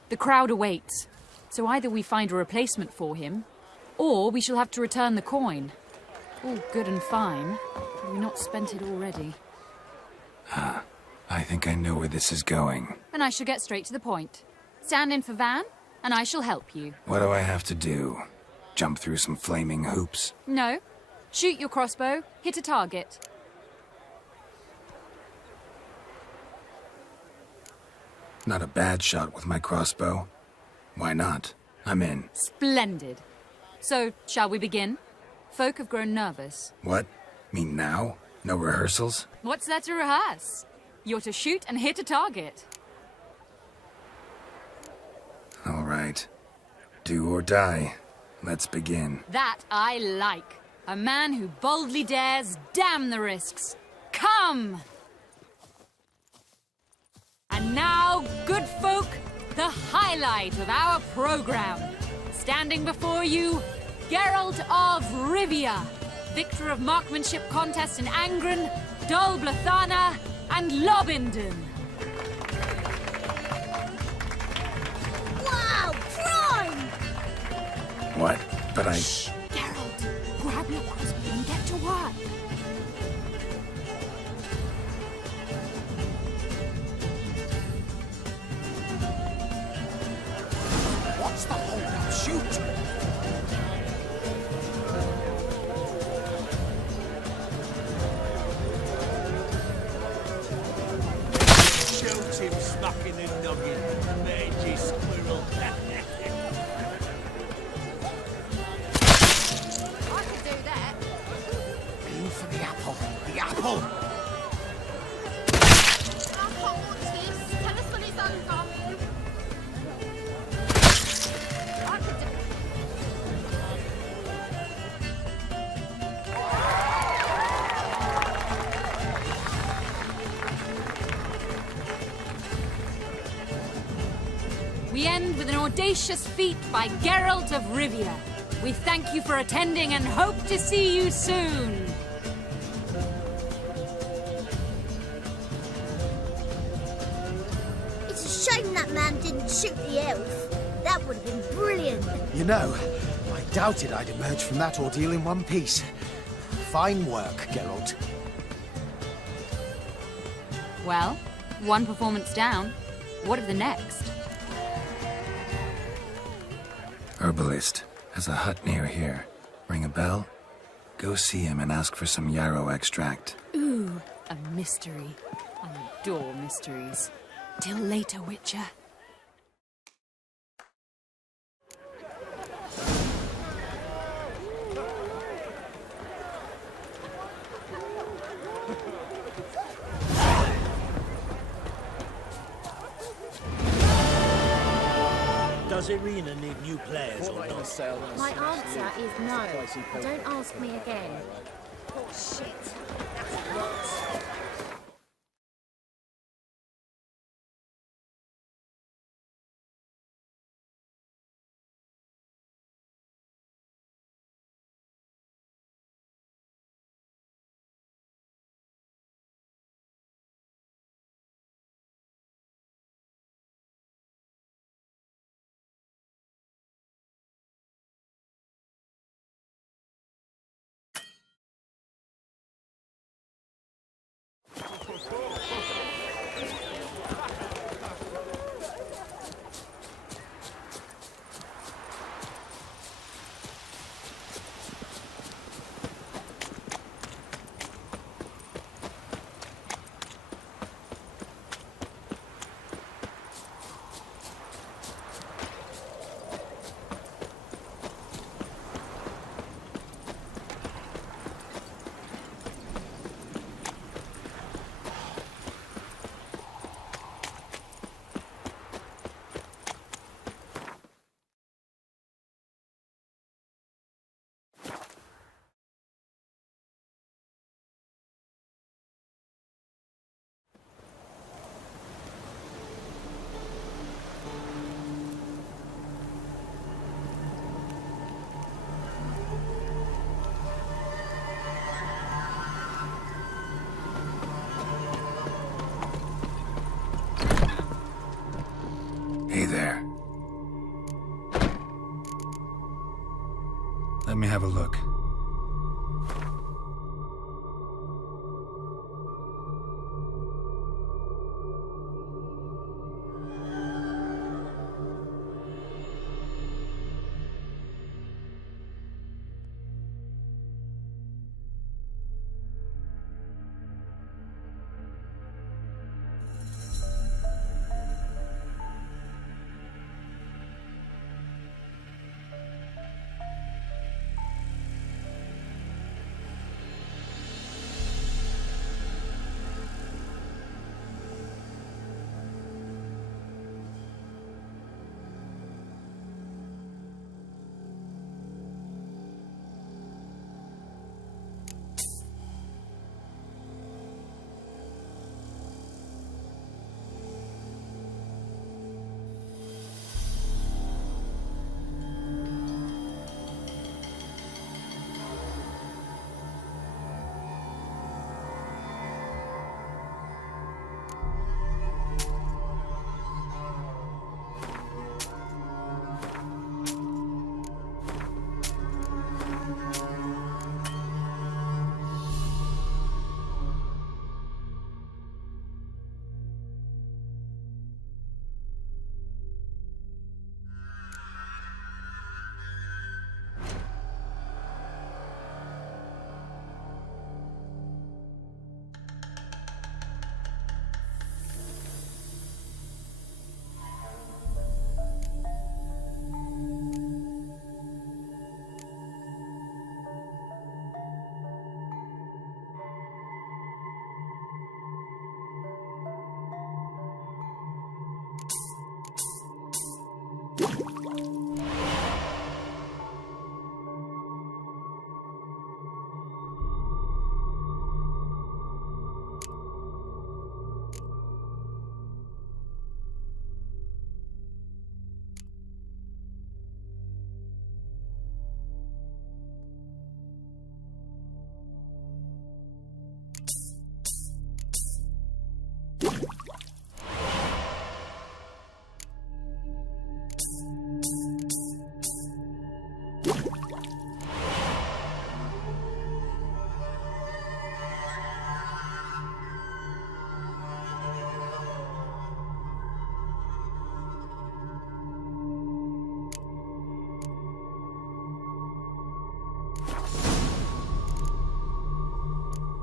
The crowd awaits, so either we find a replacement for him, or we shall have to return the coin. All good and fine, but we've not spent it already. I think I know where this is going. And I shall get straight to the point. Stand in for Van, and I shall help you. What do I have to do? Jump through some flaming hoops? No. Shoot your crossbow, hit a target. Not a bad shot with my crossbow. Why not? I'm in. Splendid. So, shall we begin? Folk have grown nervous. What? Mean now? No rehearsals? What's there to rehearse? You're to shoot and hit a target. All right. Do or die. Let's begin. That I like. A man who boldly dares, damn the risks. Come! And now, good folk, the highlight of our program. Standing before you, Geralt of Rivia, victor of marksmanship contests in Angren, Dol Blathana, and Lobindon. Wow, prime! What? But I... Shh, Geralt, grab your crossbow and get to work. What's the hold-up? Shoot! Shoot him, smacking the noggin. Mangy squirrel. I could do that. Aim for the apple. The apple! I can't watch this. Tell us when it's over. I could do We end with an audacious feat by Geralt of Rivia. We thank you for attending and hope to see you soon. It's a shame that man didn't shoot the elf. That would have been brilliant. You know, I doubted I'd emerge from that ordeal in one piece. Fine work, Geralt. Well, one performance down. What of the next? Herbalist. Has a hut near here. Ring a bell? Go see him and ask for some yarrow extract. Ooh, a mystery. I adore mysteries. Till later, Witcher. Does Irina need new players or not? My answer is no. Don't ask me again. Oh, shit. Hey there. Let me have a look.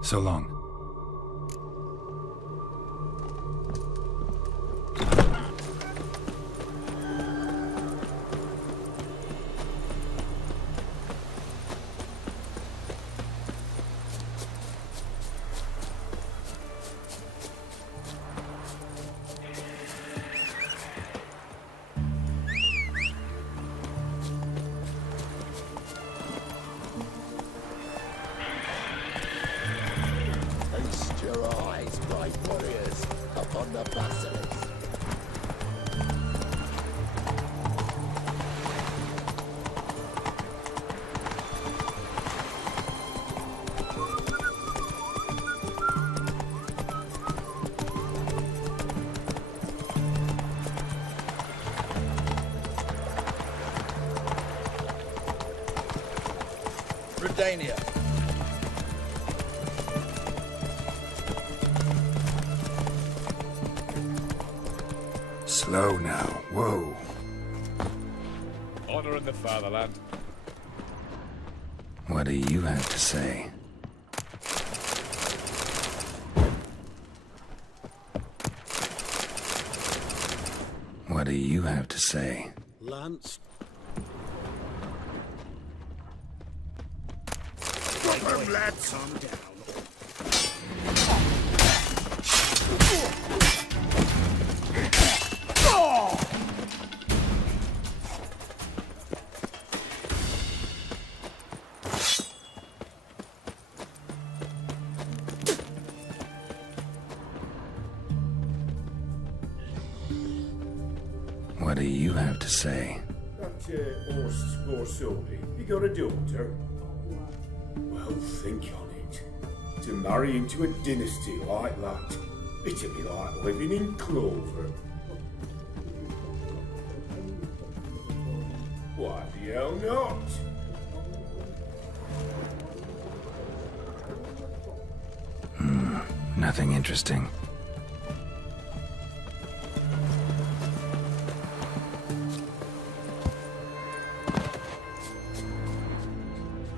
So long. Slow now. Whoa. Honor in the fatherland. What do you have to say? What do you have to say? Lance. Stop him, lads! Calm down. What do you have to say? That BORSODI, you got a daughter? Well, think on it. To marry into a dynasty like that, it'd be like living in clover. Why the hell not? Nothing interesting.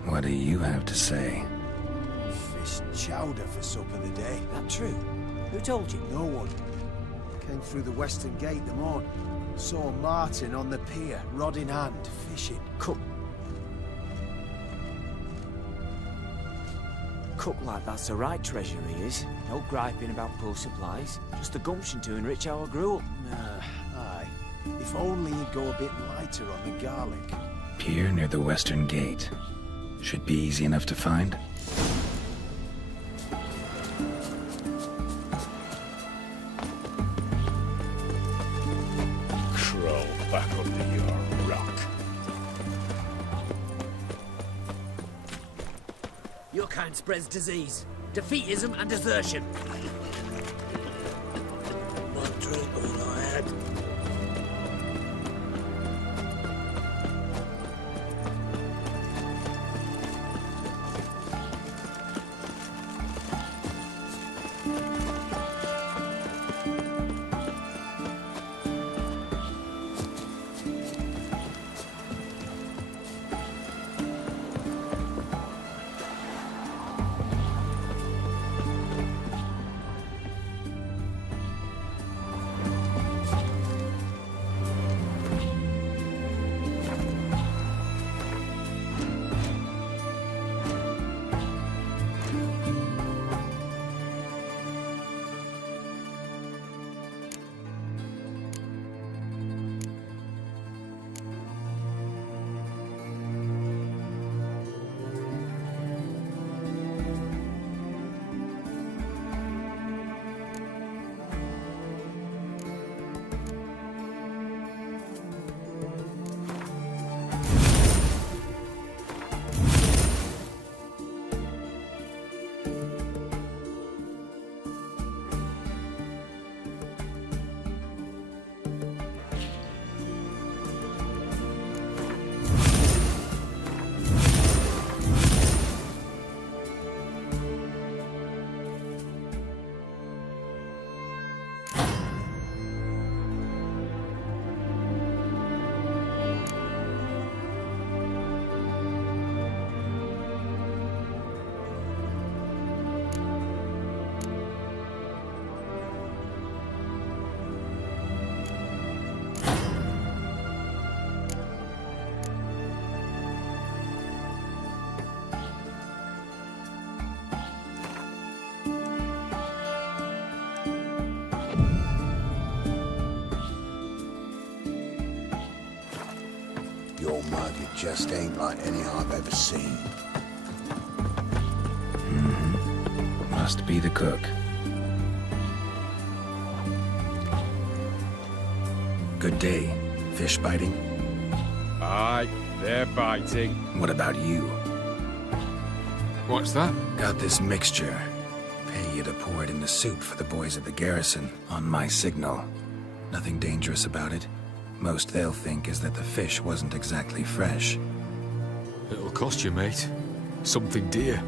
What do you have to say? Fish chowder for supper today. That true? Who told you? No one. Came through the western gate the morn. Saw Martin on the pier, rod in hand, fishing. Cook like that's the right treasure he is. No griping about poor supplies. Just the gumption to enrich our gruel. Aye. If only he'd go a bit lighter on the garlic. Pier near the western gate. Should be easy enough to find. Crawl back under your rock. Your kind spreads disease, defeatism and desertion. One drink all I had. Your mug, it just ain't like any I've ever seen. Must be the cook. Good day. Fish biting? Aye, they're biting. What about you? What's that? Got this mixture. Pay you to pour it in the soup for the boys at the garrison, on my signal. Nothing dangerous about it. Most they'll think is that the fish wasn't exactly fresh. It'll cost you, mate. Something dear.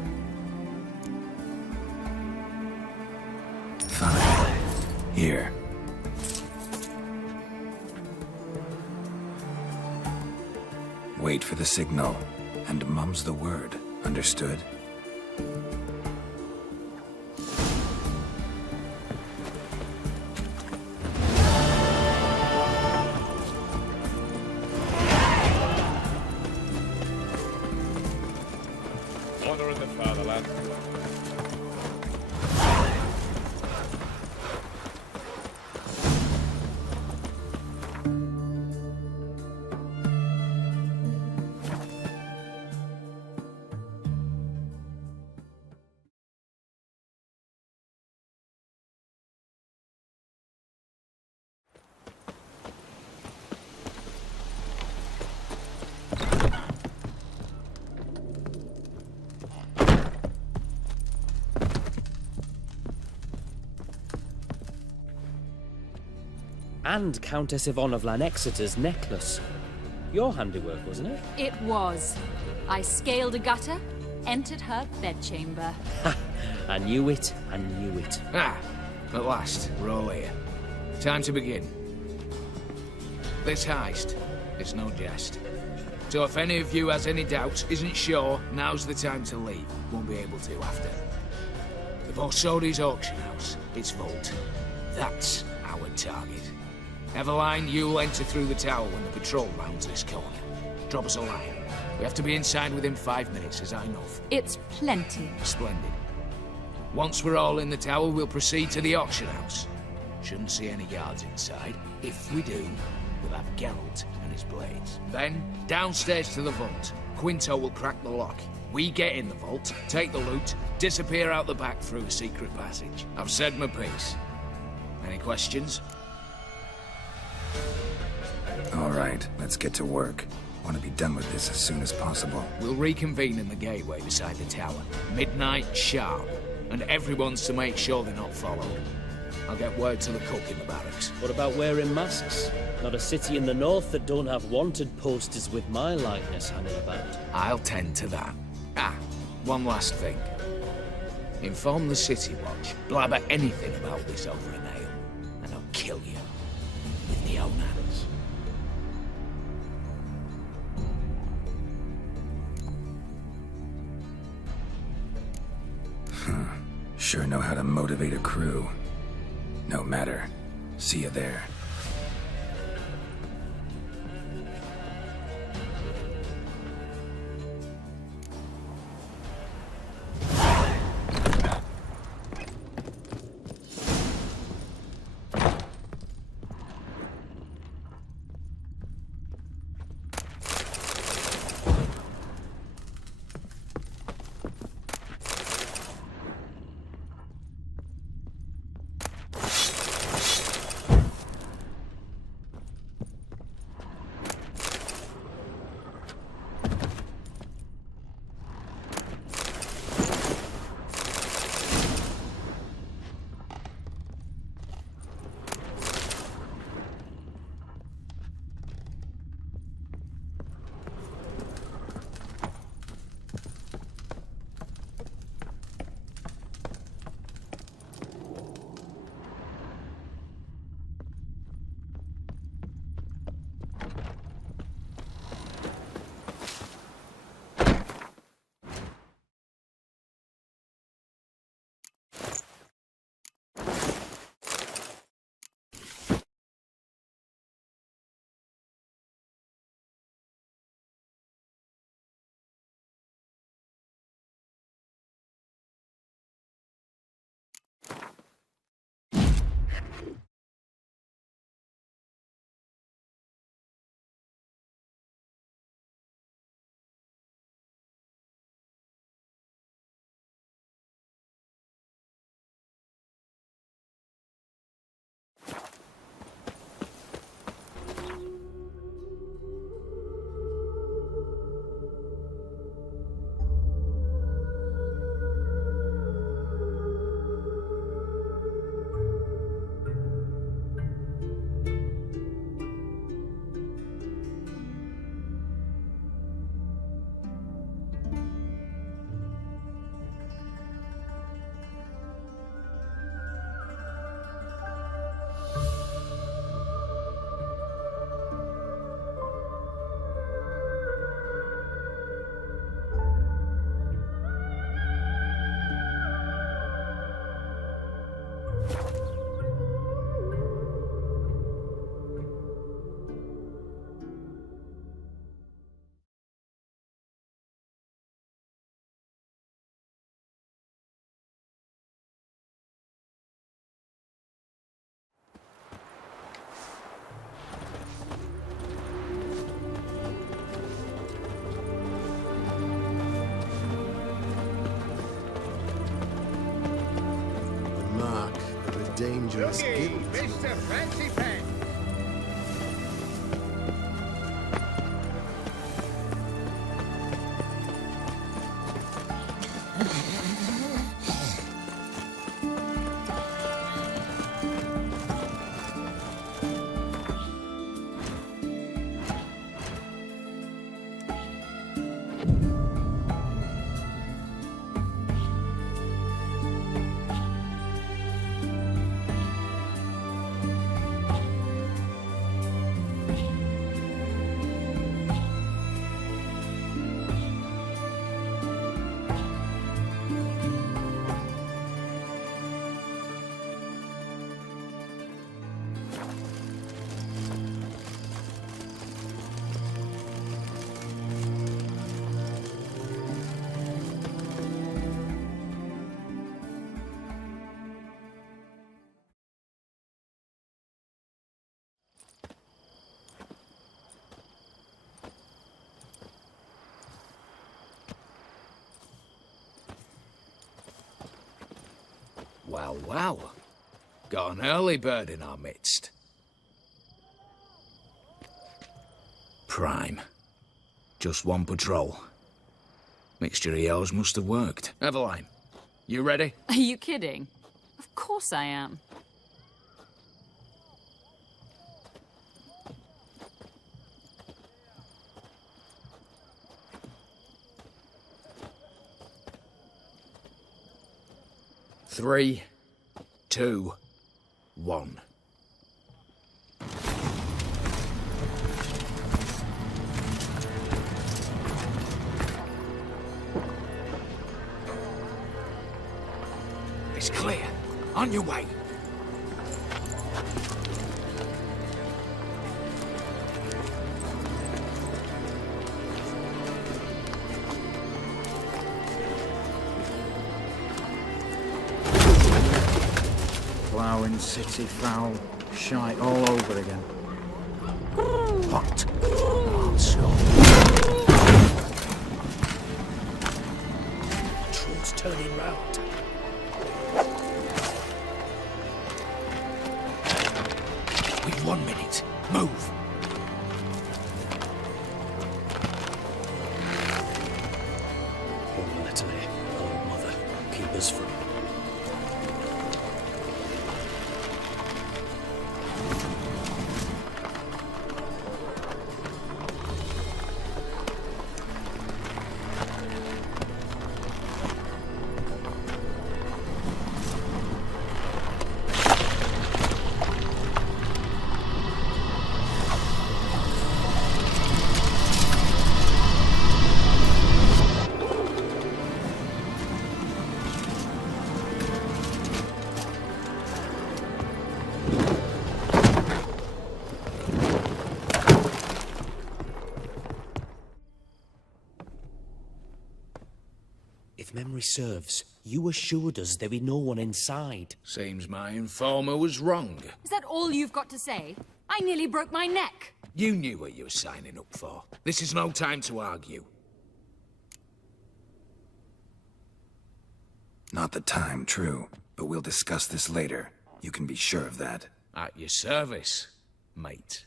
Fine. Here. Wait for the signal, and mum's the word. Understood? Honor in the fatherland. And Countess Yvonne of Lanexeter's necklace. Your handiwork, wasn't it? It was. I scaled a gutter, entered her bedchamber. Ha! I knew it, I knew it. Ah, at last, we're all here. Time to begin. This heist, it's no jest. So if any of you has any doubts, isn't sure, now's the time to leave. Won't be able to after. The BORSODI's auction house, its vault. That's our target. Everline, you'll enter through the tower when the patrol rounds this corner. Drop us a line. We have to be inside within 5 minutes, is that enough? It's plenty. Splendid. Once we're all in the tower, we'll proceed to the auction house. Shouldn't see any guards inside. If we do, we'll have GERALT and his blades. Then, downstairs to the vault. Quinto will crack the lock. We get in the vault, take the loot, disappear out the back through a secret passage. I've said my piece. Any questions? All right, let's get to work. Want to be done with this as soon as possible. We'll reconvene in the gateway beside the tower. Midnight sharp. And everyone's to make sure they're not followed. I'll get word to the cook in the barracks. What about wearing masks? Not a city in the north that don't have wanted posters with my likeness hanging about. I'll tend to that. Ah, one last thing. Inform the City Watch. Blabber anything about this over an ale, and I'll kill you with my own hands. Sure know how to motivate a crew. No matter. See you there. dangerous guild. Mr. Fancy Pants. Well, well. Got an early bird in our midst. Prime. Just one patrol. Mixture of yours must have worked. Eveline, you ready? Are you kidding? Of course I am. Three, 2, 1. It's clear. On your way. Ploughing city foul, shite all over again. What? Troll's turning round. We've 1 minute. Move. Oh, Natalie, oh, mother, keep us from... If memory serves, you assured us there be no one inside. Seems my informer was wrong. Is that all you've got to say? I nearly broke my neck. You knew what you were signing up for. This is no time to argue. Not the time, true. But we'll discuss this later. You can be sure of that. At your service, mate.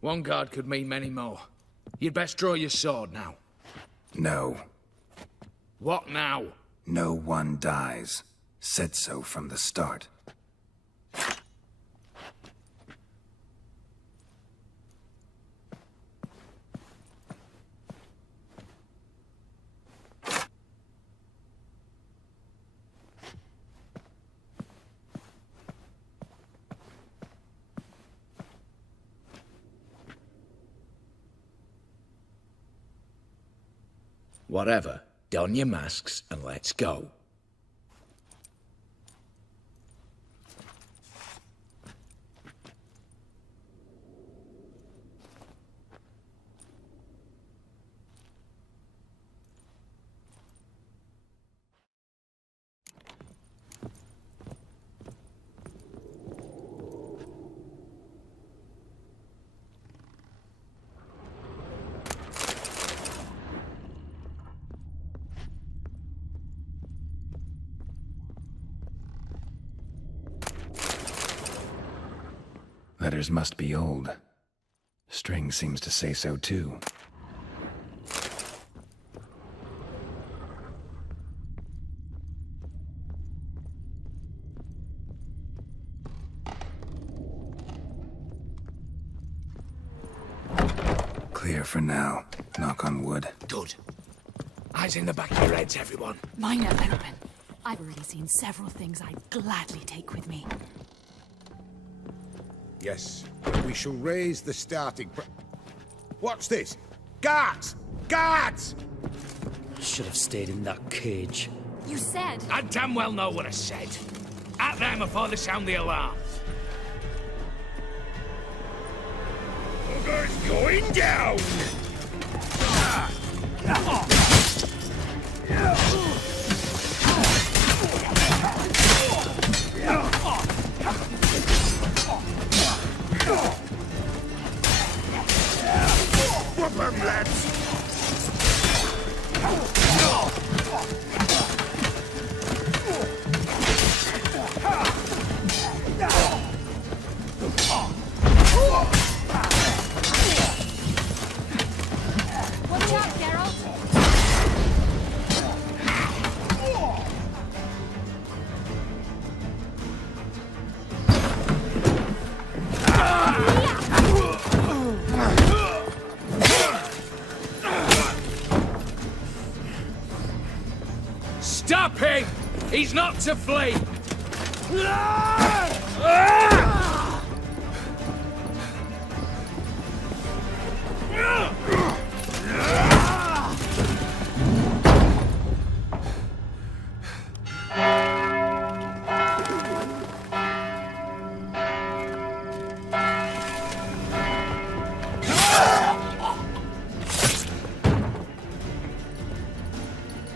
One guard could mean many more. You'd best draw your sword now. No. What now? No one dies. Said so from the start. Whatever. Don your masks and let's go. Letters must be old. String seems to say so too. Clear for now. Knock on wood. Good. Eyes in the back of your heads, everyone. Mine are open. I've already seen several things I'd gladly take with me. Yes, we shall raise the starting What's this? Guards! Guards! Should have stayed in that cage. You said... I damn well know what I said. At them before they sound the alarm. Bugger's going down! Whoop 'em, lads! Watch out, Geralt! Stop him! He's not to flee!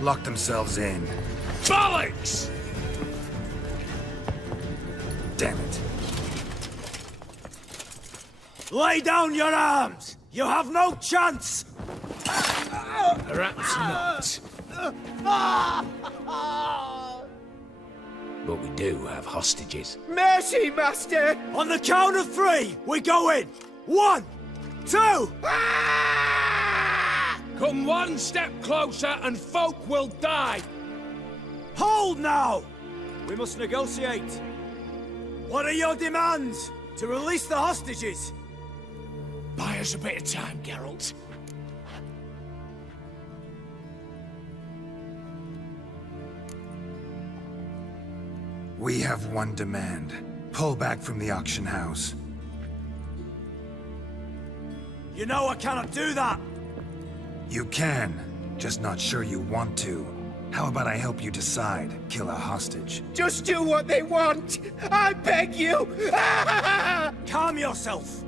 Lock themselves in. Bollocks! Damn it. Lay down your arms! You have no chance! Perhaps not. But we do have hostages. Mercy, Master! On the count of three, we go in! 1, 2... Come one step closer and folk will die! Hold now! We must negotiate. What are your demands? To release the hostages? Buy us a bit of time, Geralt. We have one demand. Pull back from the auction house. You know I cannot do that! You can, just not sure you want to. How about I help you decide? Kill a hostage. Just do what they want! I beg you! Calm yourself!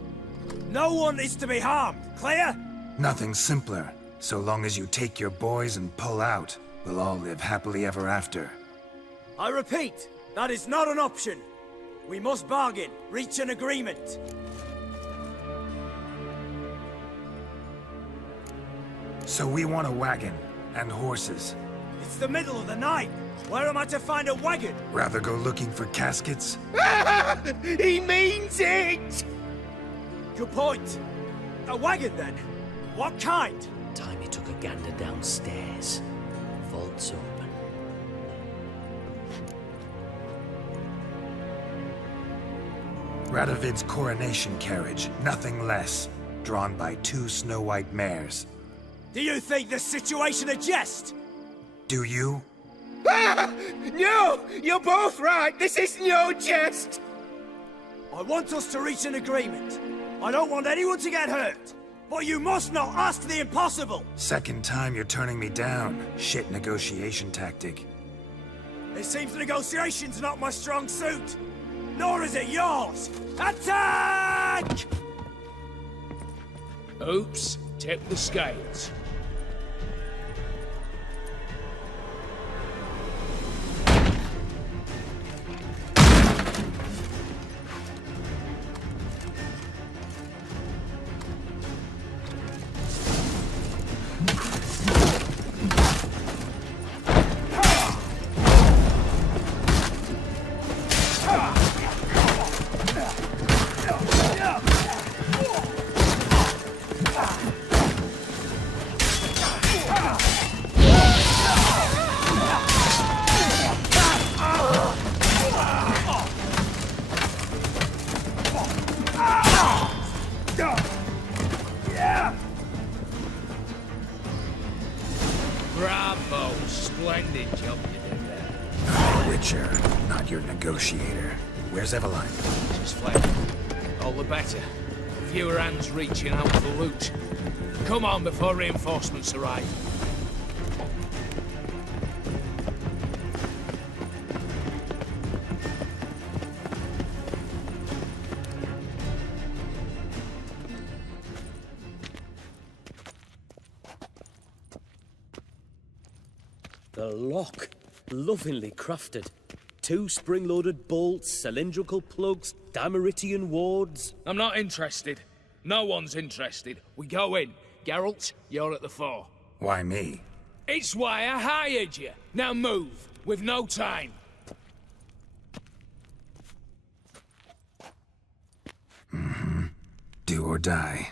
No one is to be harmed, clear? Nothing simpler. So long as you take your boys and pull out, we'll all live happily ever after. I repeat, that is not an option. We must bargain, reach an agreement. So we want a wagon, and horses. It's the middle of the night. Where am I to find a wagon? Rather go looking for caskets? He means it! Good point. A wagon, then? What kind? Time he took a gander downstairs. Vault's open. Radovid's coronation carriage, nothing less. Drawn by 2 snow-white mares. Do you think this situation a jest? Do you? No! You're both right! This is no jest! I want us to reach an agreement. I don't want anyone to get hurt. But you must not ask the impossible! Second time you're turning me down. Shit negotiation tactic. It seems negotiation's not my strong suit. Nor is it yours! Attack! Oops, tip the scales. Bravo! Splendid job you did there. I'm a Witcher, not your negotiator. Where's Eveline? She's fled. All the better. Fewer hands reaching out for loot. Come on before reinforcements arrive. The lock. Lovingly crafted. 2 spring-loaded bolts, cylindrical plugs, Dameritian wards. I'm not interested. No one's interested. We go in. Geralt, you're at the fore. Why me? It's why I hired you. Now move. We've no time. Mm-hmm. Do or die.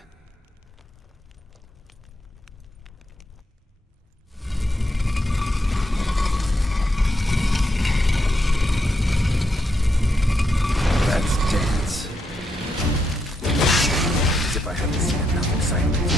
Let's dance. As if I haven't seen enough excitement.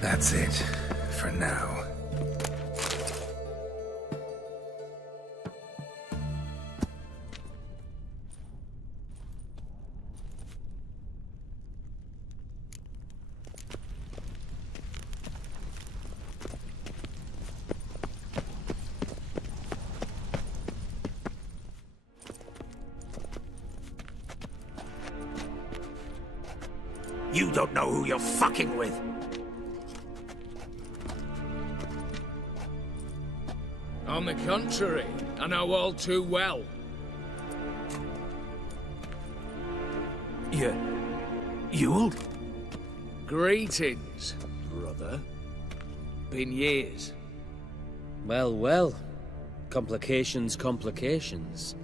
That's it, for now. You don't know who you're fucking with. On the contrary, I know all too well. You'll? Greetings, brother. Been years. Well, well. Complications, complications.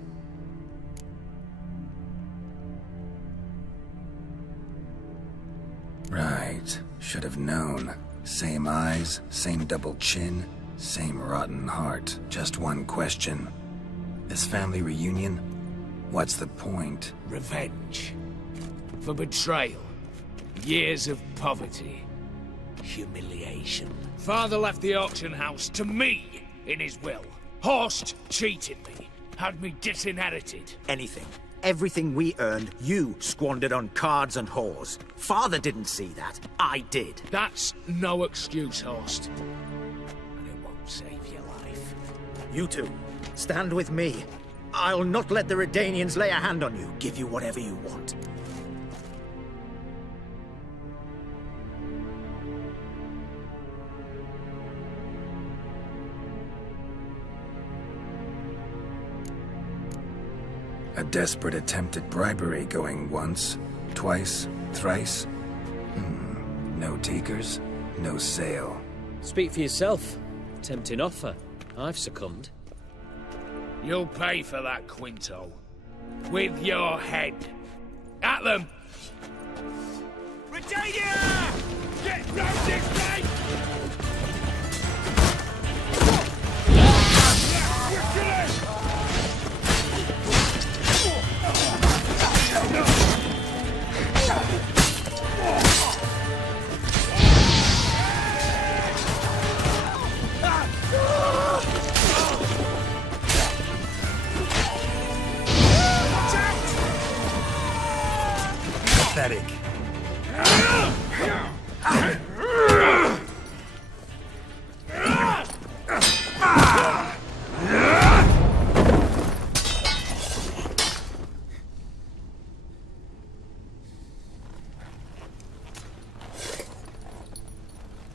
Right. Should have known. Same eyes, same double chin, same rotten heart. Just one question. This family reunion? What's the point? Revenge. For betrayal. Years of poverty. Humiliation. Father left the auction house to me in his will. Horst cheated me. Had me disinherited. Anything. Everything we earned, you squandered on cards and whores. Father didn't see that. I did. That's no excuse, Horst. And it won't save your life. You two, stand with me. I'll not let the Redanians lay a hand on you. Give you whatever you want. A desperate attempt at bribery going once, twice, thrice. No takers, no sale. Speak for yourself. Tempting offer. I've succumbed. You'll pay for that, Quinto. With your head. At them! Britannia! Get round this way! Pathetic.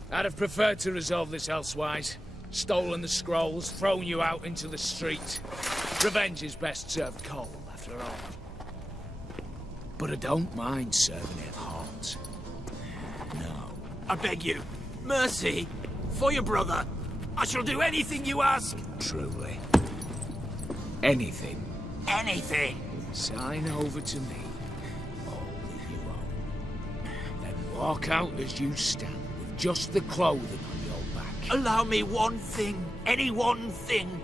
I'd have preferred to resolve this elsewise. Stolen the scrolls, thrown you out into the street. Revenge is best served cold, after all. But I don't mind serving it hot. No. I beg you, mercy, for your brother. I shall do anything you ask. Truly. Anything. Anything. Sign over to me. All that you own. Then walk out as you stand, with just the clothing on your back. Allow me one thing. Any one thing.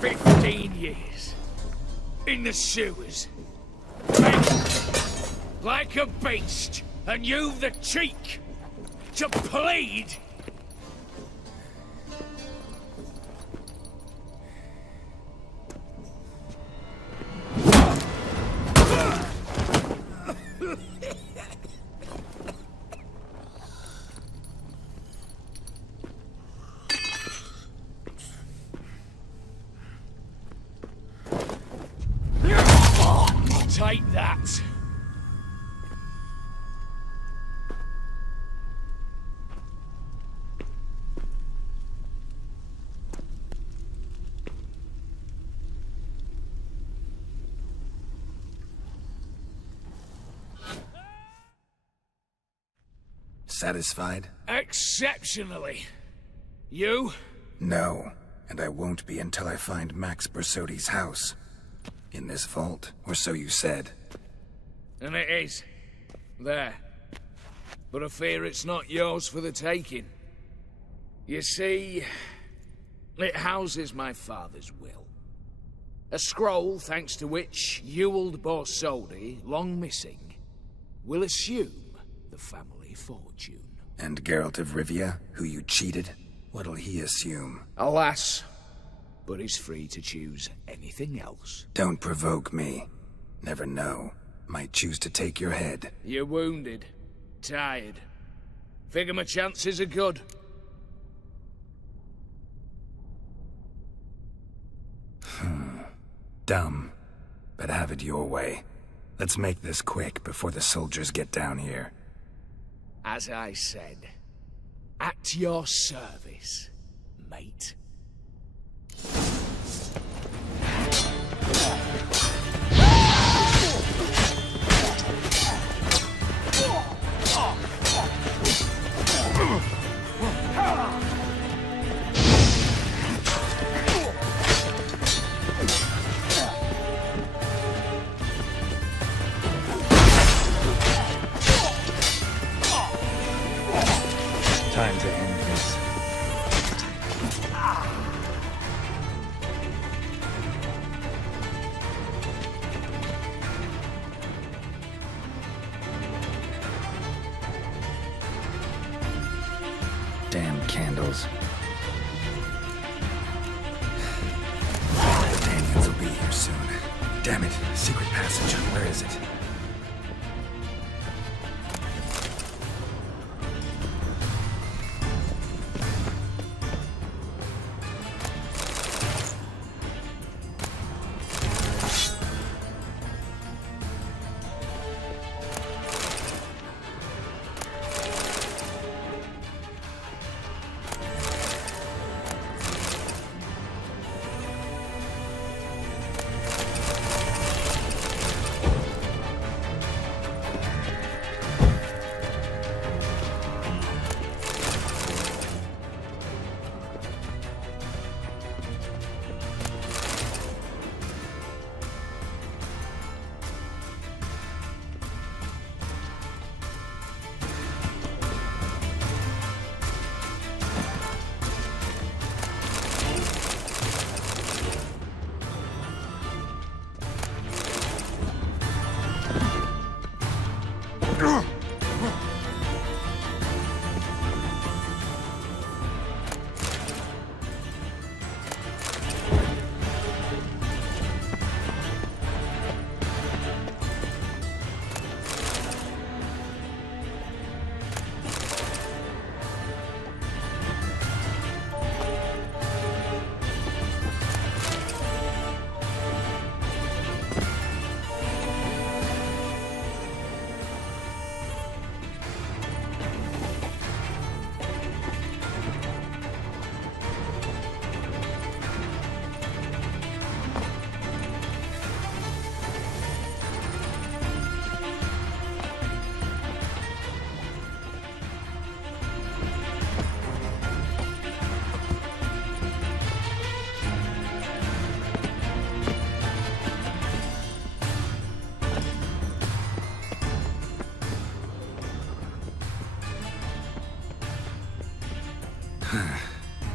15 years. In the sewers. Like a beast. And you've the cheek to plead. Take that. Satisfied? Exceptionally. You? No, and I won't be until I find Max BORSODI's house. In this vault, or so you said. And it is. There. But I fear it's not yours for the taking. You see, it houses my father's will. A scroll thanks to which Ewald BORSODI, long missing, will assume the family fortune. And Geralt of Rivia, who you cheated? What'll he assume? Alas, but he's free to choose anything else. Don't provoke me. Never know. Might choose to take your head. You're wounded. Tired. Figure my chances are good. Dumb. But have it your way. Let's make this quick before the soldiers get down here. As I said, at your service, mate. Time to end this. Damn candles. The Daniels will be here soon. Damn it. Secret passage. Where is it?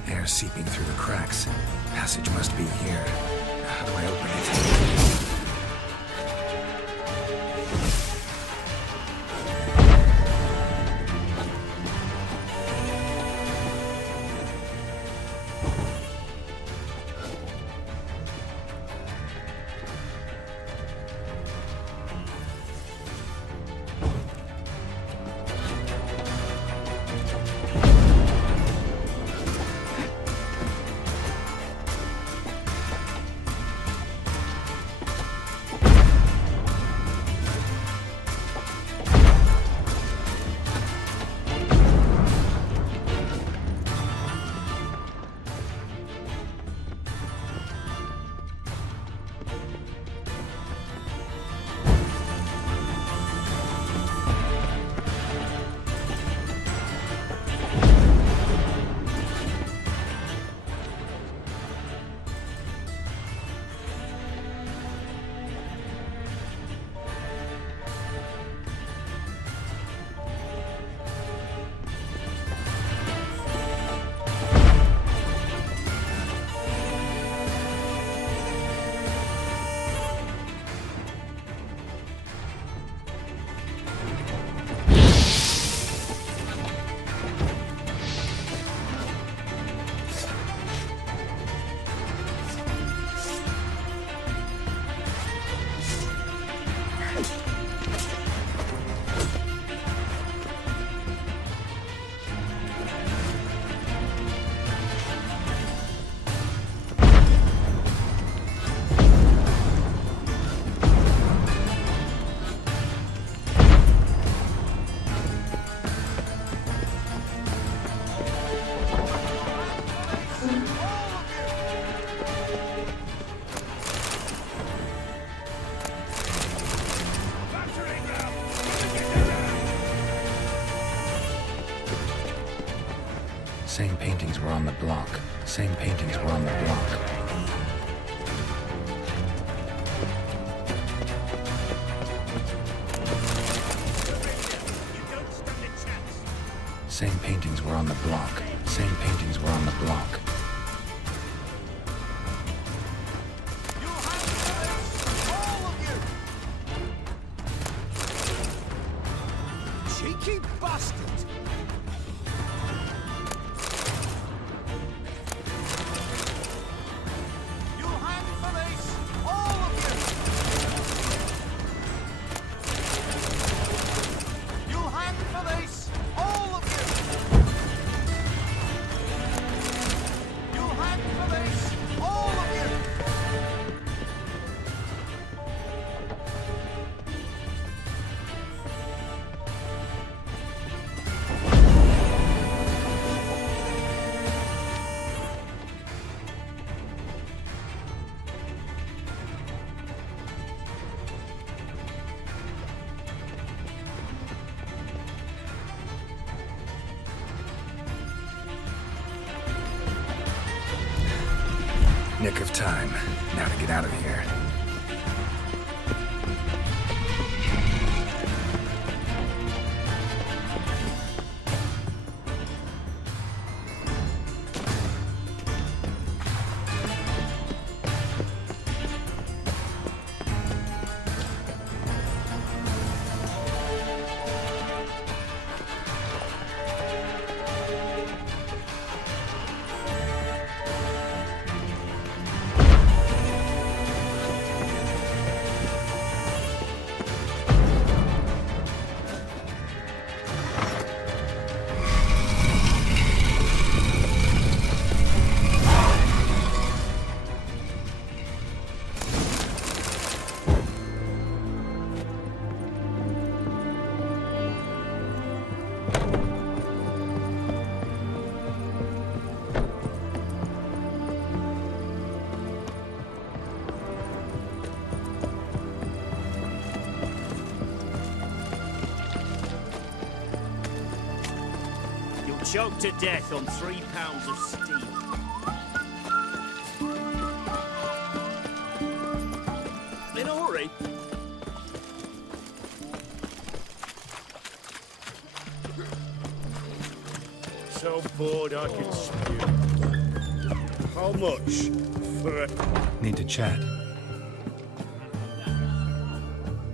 Air seeping through the cracks. Passage must be here. How do I open it? Same paintings were on the block. Same paintings were on the block. Same paintings were on the block. Same paintings were on the block. Cheeky bastard! Nick of time. Now to get out of here. Choked to death on 3 pounds of steam. In a hurry? so bored I can spew. How much for a... Need to chat.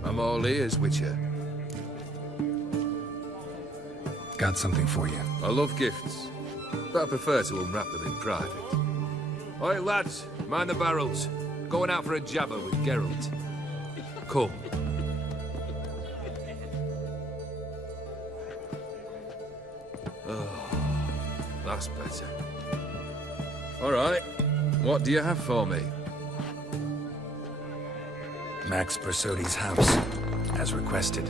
I'm all ears, Witcher. Got something for you. I love gifts, but I prefer to unwrap them in private. Oi, lads, mind the barrels. Going out for a jabber with Geralt. Come. Oh, that's better. All right, what do you have for me? Max BORSODI's house, as requested.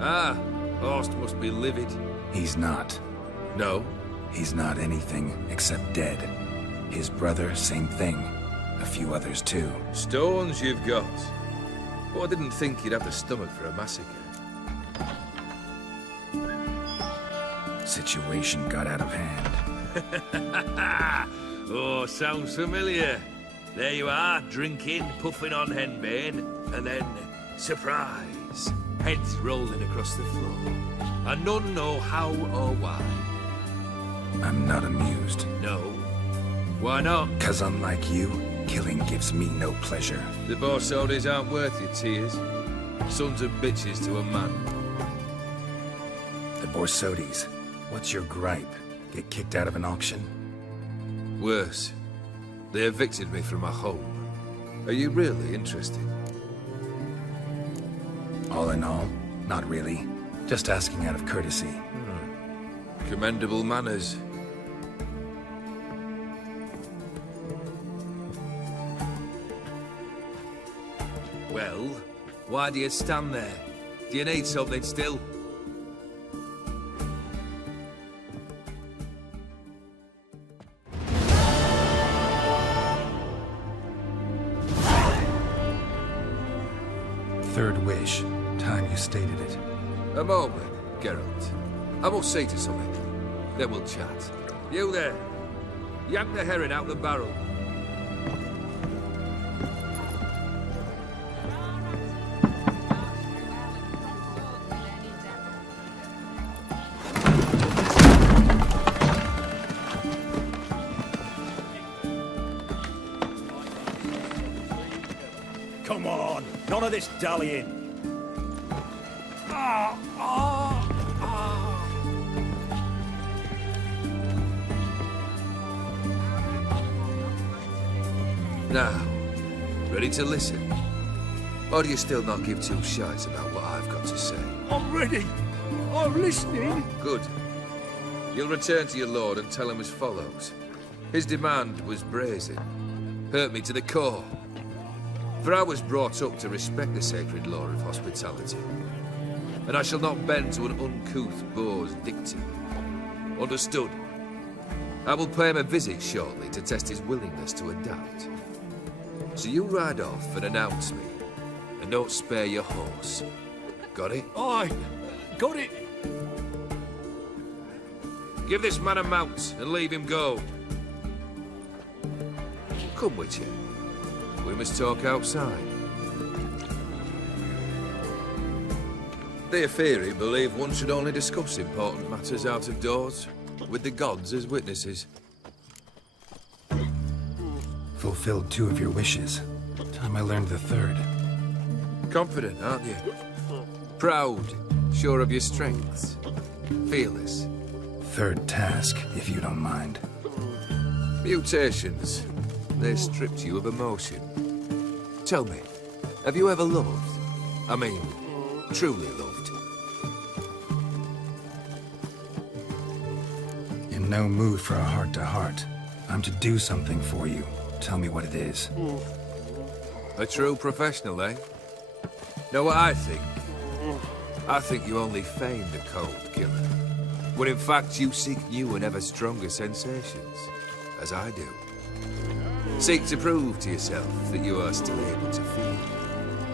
Ah, Horst must be livid. He's not. No? He's not anything except dead. His brother, same thing. A few others too. Stones you've got. But I didn't think you'd have the stomach for a massacre. Situation got out of hand. Oh, sounds familiar. There you are, drinking, puffing on henbane, and then, surprise, heads rolling across the floor. And none know how or why. I'm not amused. No. Why not? 'Cause unlike you, killing gives me no pleasure. The BORSODIs aren't worth your tears. Sons of bitches to a man. The BORSODIs. What's your gripe? Get kicked out of an auction? Worse. They evicted me from my home. Are you really interested? All in all, not really. Just asking out of courtesy. Commendable manners. Well, why do you stand there? Do you need something still? Third wish. Time you stated it. A moment, Geralt. I must say to something. Then we'll chat. You there. Yank the herring out the barrel. Come on, none of this dallying. Now, ready to listen? Or do you still not give two shites about what I've got to say? I'm ready. I'm listening. Good. You'll return to your lord and tell him as follows. His demand was brazen. Hurt me to the core. For I was brought up to respect the sacred law of hospitality. And I shall not bend to an uncouth boor's dictum. Understood? I will pay him a visit shortly to test his willingness to adapt. So you ride off and announce me. And don't spare your horse. Got it? Aye, got it. Give this man a mount and leave him go. Come, Witcher. We must talk outside. The Aetheri believe one should only discuss important matters out of doors, with the gods as witnesses. Fulfilled 2 of your wishes. Time I learned the 3rd. Confident, aren't you? Proud, sure of your strengths. Fearless. 3rd task, if you don't mind. Mutations. They stripped you of emotion. Tell me, have you ever loved? I mean, truly loved? In no mood for a heart-to-heart. I'm to do something for you. Tell me what it is. A true professional, eh? Know what I think? I think you only feign the cold killer. When in fact you seek new and ever stronger sensations, as I do. Seek to prove to yourself that you are still able to feel.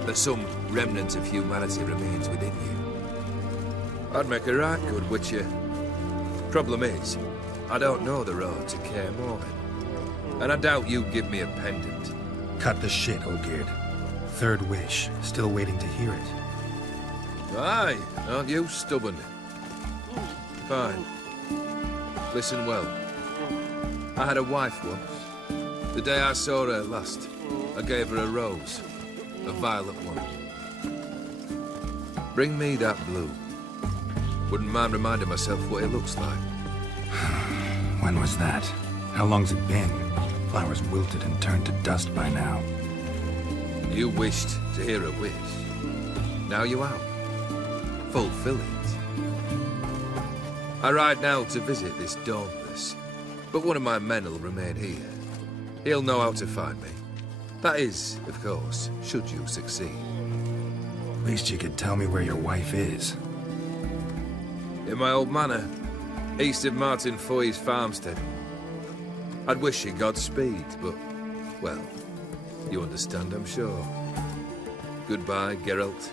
That some remnant of humanity remains within you. I'd make a right good Witcher. Problem is, I don't know the road to Kaer Morhen. And I doubt you'd give me a pendant. Cut the shit, OLGIERD. Third wish. Still waiting to hear it. Aye, aren't you stubborn? Fine. Listen well. I had a wife once. The day I saw her last, I gave her a rose. A violet one. Bring me that blue. Wouldn't mind reminding myself what it looks like. When was that? How long's it been? Flowers wilted and turned to dust by now. You wished to hear a wish. Now you out. Fulfill it. I ride now to visit this Dauntless, but one of my men will remain here. He'll know how to find me. That is, of course, should you succeed. At least you could tell me where your wife is. In my old manor, east of Martin Foy's farmstead. I'd wish you Godspeed, but, well, you understand, I'm sure. Goodbye, Geralt.